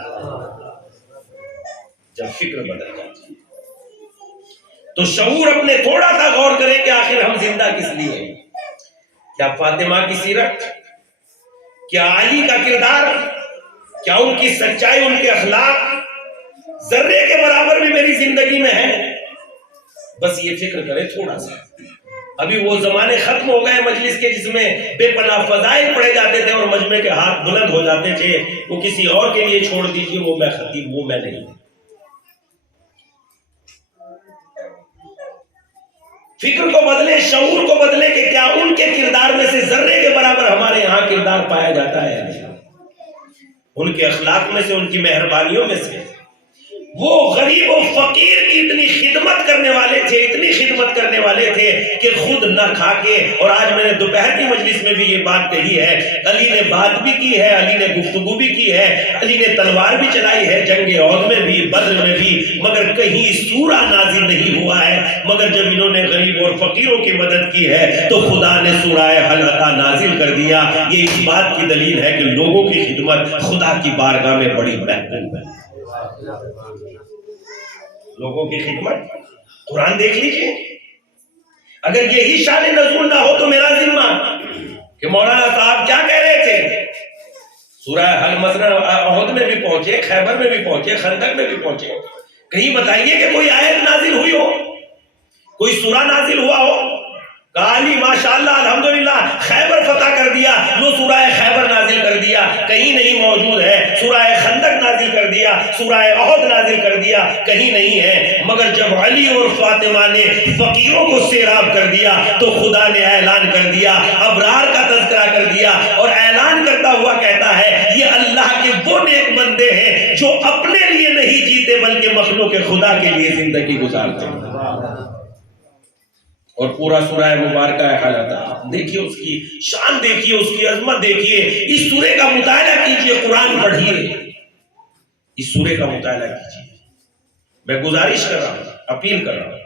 جب فکر بدل جاتی ہے تو شعور اپنے تھوڑا سا غور کرے کہ آخر ہم زندہ کس لیے ہیں۔ کیا فاطمہ کی سیرت، کیا علی کا کردار، کیا ان کی سچائی، ان کے اخلاق ذرے کے برابر بھی میری زندگی میں ہے؟ بس یہ فکر کرے تھوڑا سا۔ ابھی وہ زمانے ختم ہو گئے مجلس کے جس میں بے پناہ فضائل پڑھے جاتے تھے اور مجمع کے ہاتھ بلند ہو جاتے تھے، وہ کسی اور کے لیے چھوڑ دیجیے، وہ میں خطیب، وہ میں نہیں۔ فکر کو بدلے، شعور کو بدلے کہ کیا ان کے کردار میں سے ذرے کے برابر ہمارے ہاں کردار پایا جاتا ہے، ان کے اخلاق میں سے، ان کی مہربانیوں میں سے۔ وہ غریب و فقیر کی اتنی خدمت کرنے والے تھے، اتنی خدمت کرنے والے تھے کہ خود نہ کھا کے، اور آج میں نے دوپہر کی مجلس میں بھی یہ بات کہی ہے، علی نے بات بھی کی ہے، علی نے گفتگو بھی کی ہے، علی نے تلوار بھی چلائی ہے جنگ احد میں بھی، بدر میں بھی، مگر کہیں سورہ نازل نہیں ہوا ہے، مگر جب انہوں نے غریب اور فقیروں کی مدد کی ہے تو خدا نے سورہ حلقہ نازل کر دیا۔ یہ اس بات کی دلیل ہے کہ لوگوں کی خدمت خدا کی بارگاہ میں بڑی محبوب ہے۔ لوگوں کی خدمت، قرآن دیکھ لیجئے، اگر یہی شان نزول نہ ہو تو میرا ذمہ کہ مولانا صاحب کیا کہہ رہے تھے، سورہ احد میں بھی پہنچے، خیبر میں بھی پہنچے، خندق میں بھی پہنچے، کہیں بتائیے کہ کوئی آیت نازل ہوئی ہو، کوئی سورہ نازل ہوا ہو؟ علی ماشاءاللہ الحمدللہ خیبر فتح کر دیا، جو سورہ خیبر نازل کر دیا کہیں نہیں موجود ہے، سورہ خندق نازل کر دیا، سورہ احد نازل کر دیا کہیں نہیں ہے، مگر جب علی اور فاطمہ نے فقیروں کو سیراب کر دیا تو خدا نے اعلان کر دیا، ابرار کا تذکرہ کر دیا، اور اعلان کرتا ہوا کہتا ہے یہ اللہ کے وہ نیک بندے ہیں جو اپنے لیے نہیں جیتے بلکہ مخلوق خدا کے لیے زندگی گزارتے ہیں۔ اور پورا سورہ مبارکہ حلقہ دیکھیے، اس کی شان دیکھیے، اس کی عظمت دیکھیے، اس سورے کا مطالعہ کیجئے، قرآن پڑھیے، اس سورے کا مطالعہ کیجئے۔ میں گزارش کر رہا ہوں، اپیل کر رہا ہوں،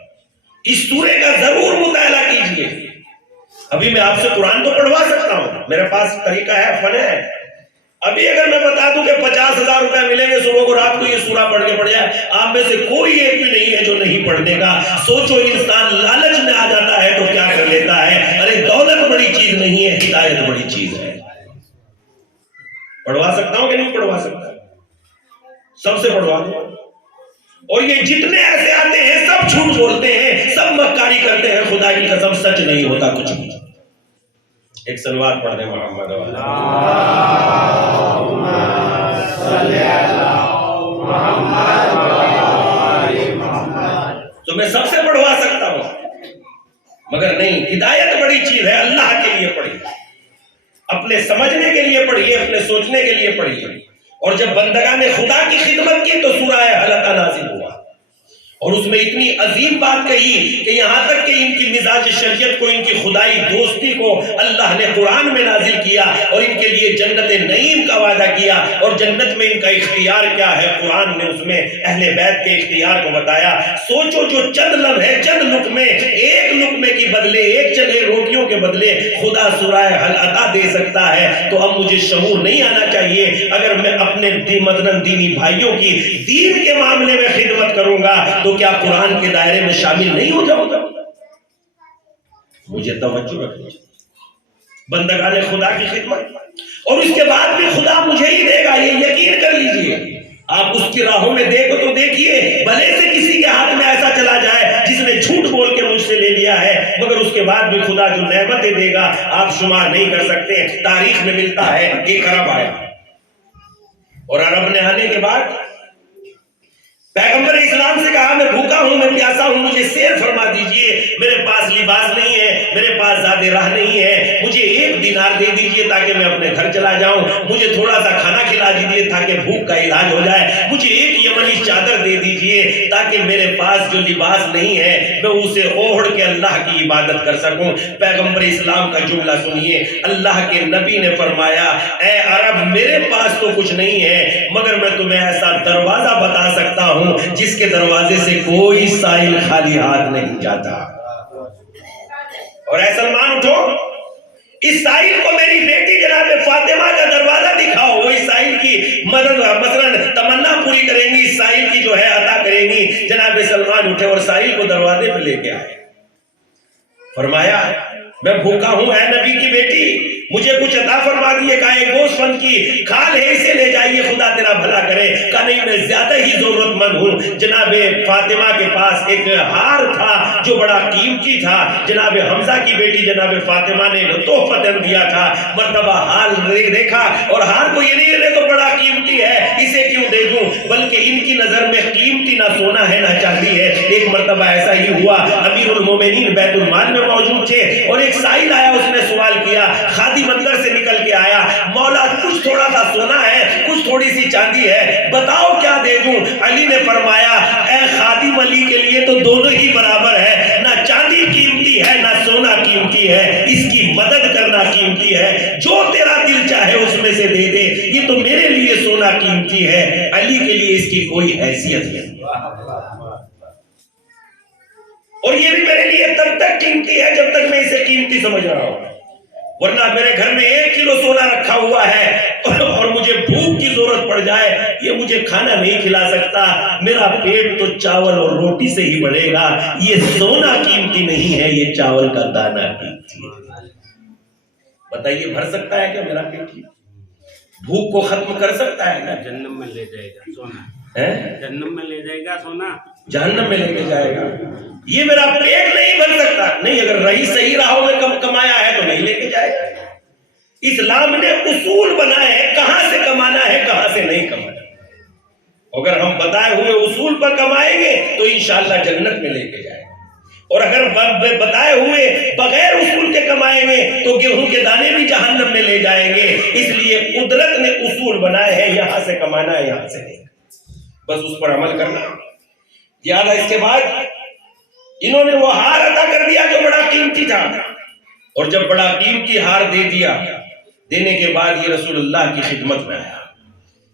اس سورے کا ضرور مطالعہ کیجئے۔ ابھی میں آپ سے قرآن تو پڑھوا سکتا ہوں، میرے پاس طریقہ ہے، فن ہے۔ ابھی اگر میں بتا دوں کہ 50,000 روپے ملیں گے صبح کو رات کو یہ سورہ پڑھ کے پڑھ جائے، آپ میں سے کوئی ایک بھی نہیں ہے جو نہیں پڑھنے کا۔ سوچو انسان لالچ میں آ جاتا ہے تو کیا کر لیتا ہے۔ ارے دولت بڑی چیز نہیں ہے، ہدایت بڑی چیز ہے۔ پڑھوا سکتا ہوں کہ نہیں پڑھوا سکتا؟ سب سے پڑھوا دوں۔ اور یہ جتنے ایسے آتے ہیں سب جھوٹ بولتے ہیں، سب مکاری کرتے ہیں، خدا کی قسم سچ نہیں ہوتا کچھ بھی۔ ایک سلوات پڑھ دیں محمد تو میں سب سے پڑھوا سکتا ہوں، مگر نہیں، ہدایت بڑی چیز ہے، اللہ کے لیے پڑھیے، اپنے سمجھنے کے لیے پڑھیے، اپنے سوچنے کے لیے پڑھیے۔ اور جب بندگان نے خدا کی خدمت کی تو سورہ حلقہ نازل ہوا، اور اس میں اتنی عظیم بات کہی کہ یہاں تک کہ ان کی مزاج شریعت کو، ان کی خدائی دوستی کو اللہ نے قرآن میں نازل کیا، اور ان کے لیے جنت نعیم کا وعدہ کیا، اور جنت میں ان کا اختیار کیا ہے قرآن نے اس میں اہل بیت کے اختیار کو بتایا۔ سوچو جو چند لمحے، چند لقمے، ایک لقمے کے بدلے، ایک چلے روٹیوں کے بدلے خدا سورہ حلقہ دے سکتا ہے، تو اب مجھے شعور نہیں آنا چاہیے اگر میں اپنے مثلاً دینی بھائیوں کی دین کے معاملے میں خدمت کروں گا تو کیا قرآن کے دائرے میں شامل نہیں ہو جاؤں گا؟ مجھے توجہ رکھنی چاہیے، بندگان خدا کی خدمت، اور اس کے بعد بھی خدا مجھے ہی دے گا، یہ یقین کر لیجئے۔ آپ اس کی راہوں میں دیکھو تو دیکھیے، بھلے سے کسی کے ہاتھ میں ایسا چلا جائے جس نے جھوٹ بول کے مجھ سے لے لیا ہے، مگر اس کے بعد بھی خدا جو نعمتیں دے گا آپ شمار نہیں کر سکتے۔ تاریخ میں ملتا ہے 1 ارب آیا، اور ارب نے آنے کے بعد پیغمبر اسلام سے کہا میں بھوکا ہوں، میں پیاسا ہوں، مجھے سیر فرما دیجئے، میرے پاس لباس نہیں ہے، میرے پاس زیادہ راہ نہیں ہے، مجھے 1 دینار دے دیجئے تاکہ میں اپنے گھر چلا جاؤں، مجھے تھوڑا سا کھانا کھلا دیجئے تاکہ بھوک کا علاج ہو جائے، مجھے 1 یمنی چادر دے دیجئے تاکہ میرے پاس جو لباس نہیں ہے میں اسے اوڑھ کے اللہ کی عبادت کر سکوں۔ پیغمبر اسلام کا جملہ سنیے، اللہ کے نبی نے فرمایا اے عرب میرے پاس تو کچھ نہیں ہے، مگر میں تمہیں ایسا دروازہ بتا سکتا ہوں جس کے دروازے سے کوئی سائل خالی ہاتھ نہیں جاتا۔ اور اے سلمان اٹھو، اس سائل کو میری بیٹی جناب فاطمہ کا دروازہ دکھاؤ، وہ اس سائل کی مثلا تمنا پوری کریں گی، اس سائل کی جو ہے عطا کریں گی۔ جناب سلمان اٹھے اور سائل کو دروازے پہ لے کے آئے، فرمایا میں بھوکا ہوں اے نبی کی بیٹی، مجھے کچھ عطا فرما دیے۔ کہا ایک گوشت فن کی کھال ہے، اسے لے جائیے، خدا تیرا بھلا کرے۔ کہا نہیں میں زیادہ ہی ضرورت مند ہوں۔ جناب فاطمہ کے پاس ایک ہار تھا جو بڑا قیمتی تھا، جناب حمزہ کی بیٹی جناب فاطمہ نے تحفہ دیا تھا۔ مرتبہ ہار دیکھا اور ہار کو یہ نہیں لے تو بڑا قیمتی ہے، اسے کیوں دے دوں، بلکہ ان کی نظر میں قیمتی نہ سونا ہے نہ چاندی ہے۔ ایک مرتبہ ایسا ہی ہوا، امیر المومنین بیت المال میں موجود تھے اور ایک سائل آیا، اس نے سوال کیا، خادم اندر سے نکل کے آیا، مولا کچھ تھوڑا سا سونا ہے، کچھ تھوڑی سی چاندی ہے، بتاؤ کیا دے دوں؟ علی نے فرمایا اے خادم علی کے لیے تو دونوں ہی برابر ہے، نہ چاندی قیمتی ہے نہ سونا قیمتی ہے، اس کی مدد کرنا قیمتی ہے، جو تیرا دل چاہے اس میں سے دے دے، یہ تو میرے لیے سونا قیمتی ہے، علی کے لیے اس کی کوئی حیثیت نہیں، اور یہ بھی میرے لیے تب تک قیمتی ہے جب تک میں اسے قیمتی سمجھ رہا ہوں، ورنہ میرے گھر میں 1 کلو سونا رکھا ہوا ہے اور مجھے بھوک کی ضرورت پڑ جائے، یہ مجھے کھانا نہیں کھلا سکتا، میرا پیٹ تو چاول اور روٹی سے ہی بڑھے گا، یہ سونا قیمتی نہیں ہے، یہ چاول کا دانہ قیمتی ہے۔ بتائیے بھر سکتا ہے کیا میرا پیٹ؟ بھوک کو ختم کر سکتا ہے نا؟ جہنم میں لے جائے گا سونا، ہے جہنم میں لے جائے گا سونا، جہنم میں لے کے جائے گا، یہ میرا پیٹ نہیں بھر سکتا۔ نہیں، اگر رہی صحیح راہوں میں کمایا ہے تو نہیں لے کے جائے گا۔ اسلام نے اصول بنائے ہیں کہاں سے کمانا ہے کہاں سے نہیں کمانا، اگر ہم بتائے ہوئے اصول پر کمائیں گے تو انشاءاللہ جنت میں لے کے جائے گا، اور اگر بتائے ہوئے بغیر اصول کے کمائیں گے تو گیہوں کے دانے بھی جہنم میں لے جائیں گے۔ اس لیے قدرت نے اصول بنائے ہیں، یہاں سے کمانا ہے یہاں سے نہیں، بس اس پر عمل کرنا۔ یاد ہے اس کے بعد انہوں نے وہ ہار عطا کر دیا جو بڑا قیمتی تھا، اور جب بڑا قیمتی ہار دے دیا، دینے کے بعد یہ رسول اللہ کی خدمت میں آیا،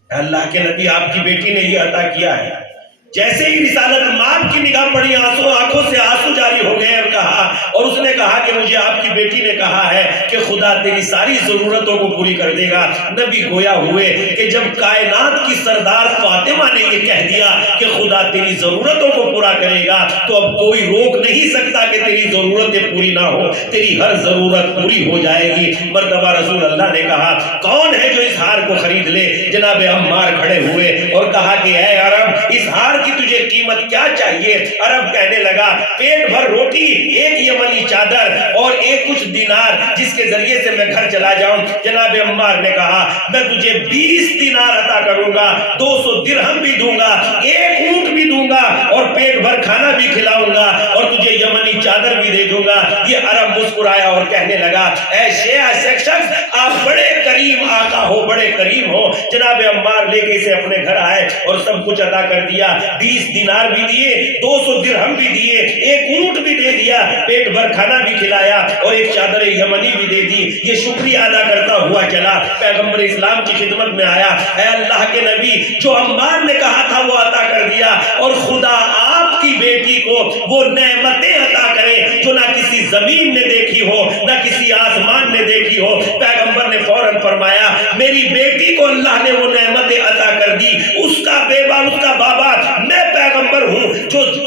اللہ کے نبی آپ کی بیٹی نے یہ عطا کیا ہے، جیسے ہی رسالت ماں کی نگاہ پڑی آنکھوں سے آنسو جاری ہو گئے اور اس نے کہا کہ مجھے آپ کی بیٹی نے کہا ہے کہ خدا تیری ساری ضرورتوں کو پوری کر دے گا۔ نبی گویا ہوئے کہ جب کائنات کی سردار فاطمہ نے یہ کہہ دیا کہ خدا تیری ضرورتوں کو پورا کرے گا تو اب کوئی روک نہیں سکتا کہ تیری ضرورتیں پوری نہ ہو، تیری ہر ضرورت پوری ہو جائے گی۔ مرتبہ رسول اللہ نے کہا کون ہے جو اس ہار کو خرید لے؟ جناب عمار کھڑے ہوئے اور کہا کہ اے عرب، اس ہار کی تجھے قیمت کیا چاہیے؟ عرب کہنے لگا پیٹ بھر روٹی، ایک یمنی چادر اور ایک کچھ دینار جس کے ذریعے سے میں گھر چلا جاؤں۔ جناب عمار نے کہا میں تجھے 20 دینار عطا کروں گا، 200 درہم بھی دوں گا، ایک اونٹ بھی دوں گا اور پیٹ بھر کھانا بھی کھلاؤں گا اور تجھے یمنی چادر بھی دے دوں گا۔ یہ عرب مسکرایا اور کہنے لگا اے شخص، آپ بڑے کریم آقا ہو، بڑے کریم ہو۔ جناب عمار لے کے اسے اپنے گھر آئے اور سب کچھ عطا کر دیا، 20 دینار بھی دیے، 200 درہم بھی دیے، ایک اونٹ بھی دے دیا، پیٹ بھر کھانا بھی کھلایا اور ایک چادر یمنی بھی دے دی۔ یہ شکریہ ادا کرتا ہوا چلا پیغمبر اسلام کی خدمت میں آیا۔ اے اللہ کے نبی، جو عمار نے کہا تھا وہ عطا کر دیا، اور خدا آپ کی بیٹی کو وہ نعمتیں عطا کرے جو نہ کسی زمین نے دیکھی ہو، نہ کسی آسمان نے دیکھی ہو۔ پیغمبر نے فوراً فرمایا میری بیٹی کو اللہ نے وہ نعمتیں عطا کر دی، اس کا بابا میں پیغمبر ہوں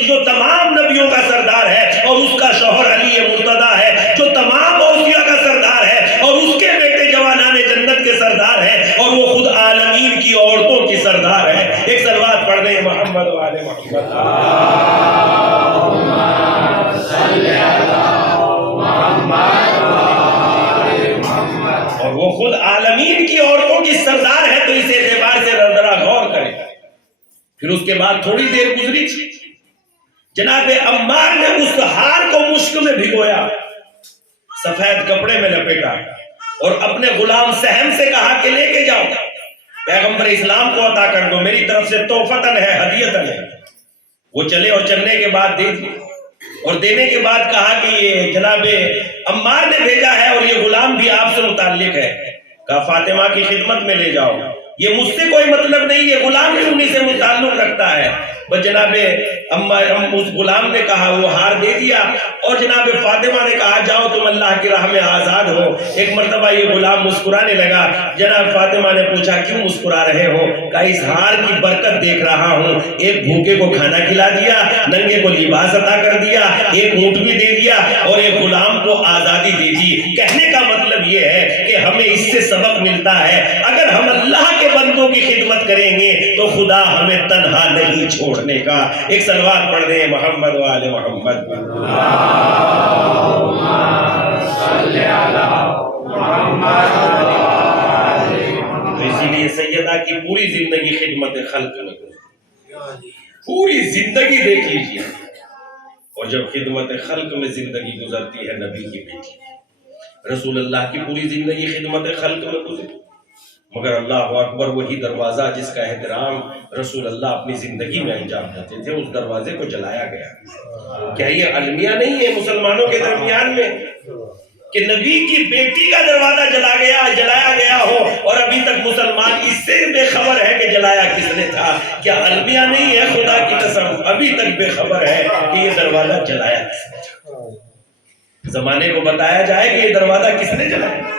جو تمام نبیوں کا سردار ہے، اور اس کا شوہر علی مرتضیٰ ہے جو تمام اولیاء کا سردار ہے، اور اس کے بیٹے جوانان جنت کے سردار ہیں، اور وہ خود عالمین کی عورتوں کی سردار ہے۔ ایک صلوات پڑھ دیں محمد و آل محمد۔ اور وہ خود عالمین کی عورتوں کی سردار ہے، تو اس اعتبار سے ذرا غور کریں۔ پھر اس کے بعد تھوڑی دیر گزری، جناب عمار نے اس ہار کو مشک میں بھگویا، سفید کپڑے میں لپیٹا اور اپنے غلام سہم سے کہا کہ لے کے جاؤ، پیغمبر اسلام کو عطا کر دو، میری طرف سے تحفتن ہے، ہدیتن ہے۔ وہ چلے اور چلنے کے بعد دے دی، اور دینے کے بعد کہا کہ یہ جناب عمار نے بھیجا ہے اور یہ غلام بھی آپ سے متعلق ہے۔ کہا فاطمہ کی خدمت میں لے جاؤ، یہ مجھ سے کوئی مطلب نہیں، یہ غلام بھی انہی سے متعلق رکھتا ہے۔ بس جناب اس غلام نے کہا وہ ہار دے دیا، اور جناب فاطمہ نے کہا جاؤ تم اللہ کی راہ میں آزاد ہو۔ ایک مرتبہ یہ غلام مسکرانے لگا، جناب فاطمہ نے پوچھا کیوں مسکرا رہے ہو؟ کہا اس ہار کی برکت دیکھ رہا ہوں، ایک بھوکے کو کھانا کھلا دیا، ننگے کو لباس عطا کر دیا، ایک اونٹ بھی دے دیا اور ایک غلام کو آزادی دے دی۔ کہنے کا مطلب یہ ہے کہ ہمیں اس سے سبق ملتا ہے، اگر ہم اللہ کے بندوں کی خدمت کریں گے تو خدا ہمیں تنہا نہیں چھوڑنے کا۔ ایک صلوات پڑھ دیں محمد و آل محمد۔ تو اسی لیے سیدہ کی پوری زندگی خدمت خلق میں گزری، پوری زندگی دیکھ لیجیے، اور جب خدمت خلق میں زندگی گزرتی ہے نبی کی بیٹی، رسول اللہ کی پوری زندگی خدمت خلق میں گزری، مگر اللہ اکبر وہی دروازہ جس کا احترام رسول اللہ اپنی زندگی میں انجام دیتے تھے، اس دروازے کو جلایا گیا۔ کیا یہ المیہ نہیں ہے مسلمانوں کے درمیان میں کہ نبی کی بیٹی کا دروازہ جلایا گیا ہو اور ابھی تک مسلمان اس سے بے خبر ہے کہ جلایا کس نے تھا؟ کیا المیہ نہیں ہے؟ خدا کی قسم ابھی تک بے خبر ہے کہ یہ دروازہ جلایا کس نے تھا۔ زمانے کو بتایا جائے کہ یہ دروازہ کس نے جلایا۔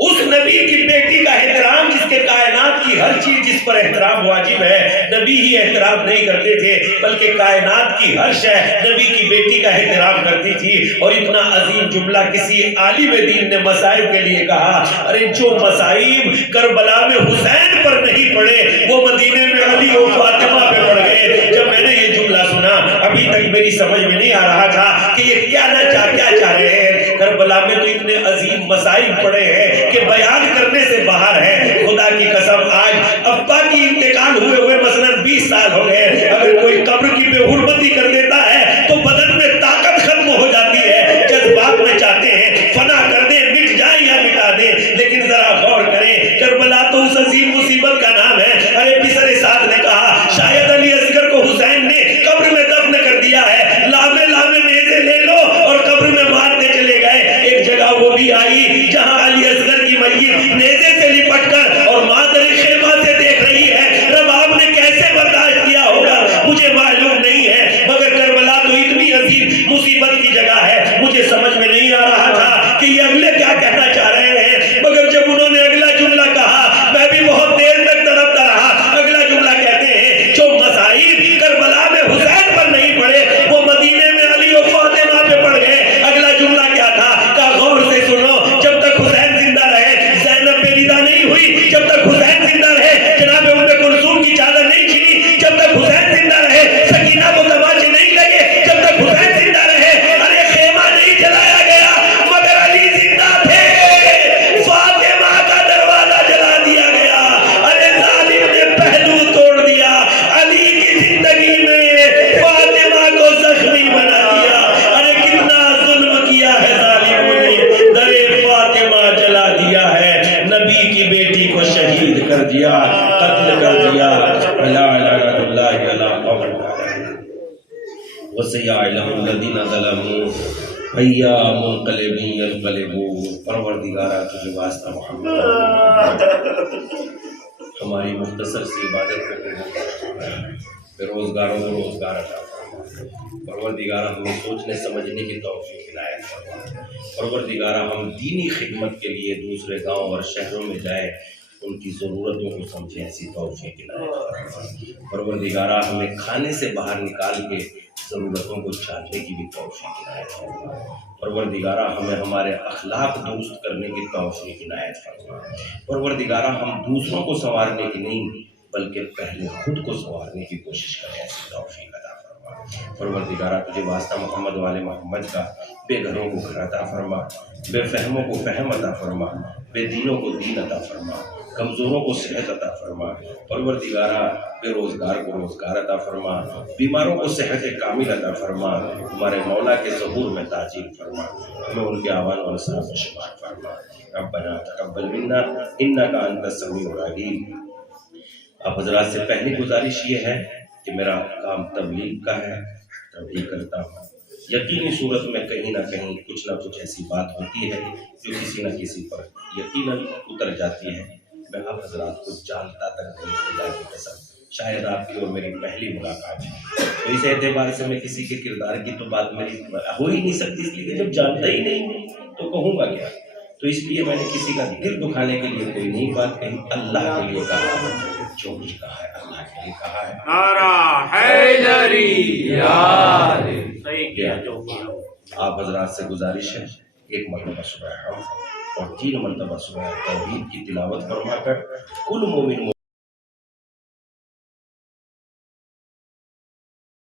اس نبی کی بیٹی کا احترام جس کے کائنات کی ہر چیز جس پر احترام واجب ہے، نبی ہی احترام نہیں کرتے تھے بلکہ کائنات کی ہر شے نبی کی بیٹی کا احترام کرتی تھی۔ اور اتنا عظیم جملہ کسی عالم دین نے مصائب کے لیے کہا، ارے جو مصائب کربلا میں حسین پر نہیں پڑے وہ مدینے میں علی و فاطمہ پہ پڑ گئے۔ جب میں نے یہ جملہ سنا ابھی تک میری سمجھ میں نہیں آ رہا تھا کہ یہ کیا چاہ رہے ہیں۔ کربلا میں تو اتنے عظیم مصائب پڑے ہیں کہ بیان کرنے سے باہر ہے۔ خدا کی قسم آج ابا کی انتقال ہوئے مثلاً 20 سال ہو گئے، اگر کوئی قبر کی بے حرمتی کر دیتا ہے تو بدن میں طاقت ختم ہو جاتی ہے، جذبات میں چاہتے ہیں فنا کر دیں، مٹ جائیں یا مٹا دیں، لیکن ذرا غور کریں کربلا تو اس عظیم مصیبت کا نام ہے۔ ارے پسر سعد نے کہا شاید علی اصغر کو حسین نے قبر میں دفن کر دیا ہے، لامے نیزے لے لو اور قبر میں مارتے چلے گئے۔ ایک جگہ وہ بھی آئی جہاں علی اصغر کی میت نیزے سے لپٹ کر اور مادر خیمہ سے دیکھ رہی ہے۔ رب آپ نے کیسے برداشت کیا ہوگا؟ مجھے مصیبت کی جگہ ہے. مجھے سمجھ میں نہیں آ رہا تھا کہ یہ اگلے کیا کہنا چاہ رہے ہیں، مگر جب انہوں نے اگلا جملہ کہا میں بھی بہت دیر تک تڑپتا رہا. اگلا جملہ کہتے ہیں جو مصائب کربلا میں حسین پر نہیں پڑے وہ مدینے میں علی و فاطمہ پہ پڑ گئے. اگلا جملہ کیا تھا؟ کہا غور سے سنو، جب تک حسین زندہ رہے زینب پہ ردا نہیں ہوئی، جب تک حسین زندہ رہے جناب ام کلثوم کی چادر نہیں چھینی، جب تک حسین زندہ رہے سکینہ کو تماچے نہیں لگے، جب تک حسین زندہ رہے ارے خیمہ نہیں جلایا گیا، مگر علی زندہ تھے. فاطمہ کا دروازہ جلا دیا گیا، ارے ظالم نے پہلو توڑ دیا. علی کی زندگی میں فاطمہ کو زخمی بنا دیا. ارے کتنا ظلم کیا ہے ظالموں نے، درے فاطمہ جلا دیا ہے، نبی کی بیٹی کو شہید کر دیا، قتل کر دیا. لا الہ الا اللہ علی قوم وسيعلم الذين ظلموا أيّ منقلب ينقلبون. پروردگارہ تجھے واسطہ محمد ہماری مختصر سی عبادت کو قبول کر، بے روزگاروں کو روزگار عطا فرما. پروردگارہ ہمیں سوچنے سمجھنے کی توفیق عنایت فرما. پروردگارہ ہم دینی خدمت کے لیے دوسرے گاؤں اور شہروں میں جائیں، ان کی ضرورتوں کو سمجھیں، ایسی توفیق عنایت فرما. پروردگارہ ہمیں کھانے سے باہر نکال کے ضرورتوں کو چاہنے کی بھی توفیق عنایت فرما. پروردگارہ ہمیں ہمارے اخلاق درست کرنے کی توفیق عنایت فرما. پروردگارہ ہم دوسروں کو سنوارنے کی نہیں بلکہ پہلے خود کو سنوارنے کی کوشش کریں، ایسی توفیق عطا فرما. پروردگارہ تجھے واسطہ محمد والے محمد کا بے گھروں کو گھر عطا فرما، بے فہموں کو فہم عطا فرما، بے دینوں کو دین عطا فرما، کمزوروں کو صحت عطا فرما. پروردگارہ بے روزگار کو روزگار عطا فرما، بیماروں کو صحت کامل عطا فرما. ہمارے مولا کے ظہور میں تاجیل فرما، ہمیں ان کے آوان اور اسلام میں شمار فرما. ربنا تقبل منا انک انت السمیع العلیم. آپ حضرات سے پہلی گزارش یہ ہے کہ میرا کام تبلیغ کا ہے، تبلیغ کرتا ہوں. یقینی صورت میں کہیں نہ کہیں کچھ نہ کچھ ایسی بات ہوتی ہے جو کسی نہ کسی پر یقیناً اتر جاتی ہے. میں آپ حضرات کو جانتا تک نہیں، خدا کی قسم شاید آپ کی اور میری پہلی ملاقات ہے، تو اس اعتبار سے میں کسی کے کردار کی تو بات میری ہو ہی نہیں سکتی، اس لیے جب جانتا ہی نہیں تو کہوں گا کیا. تو اس لیے میں نے کسی کا دل دکھانے کے لیے کوئی نہیں بات کہی، اللہ کے لیے کہا، جو کچھ کہا ہے اللہ کے لیے کہا ہے. نعرہ حیدری یار صحیح کیا جو کیا. آپ حضرات سے گزارش ہے 1 مرتبہ سورہ حمد اور 3 مرتبہ سورہ توحید کی تلاوت فرما کر کل مومن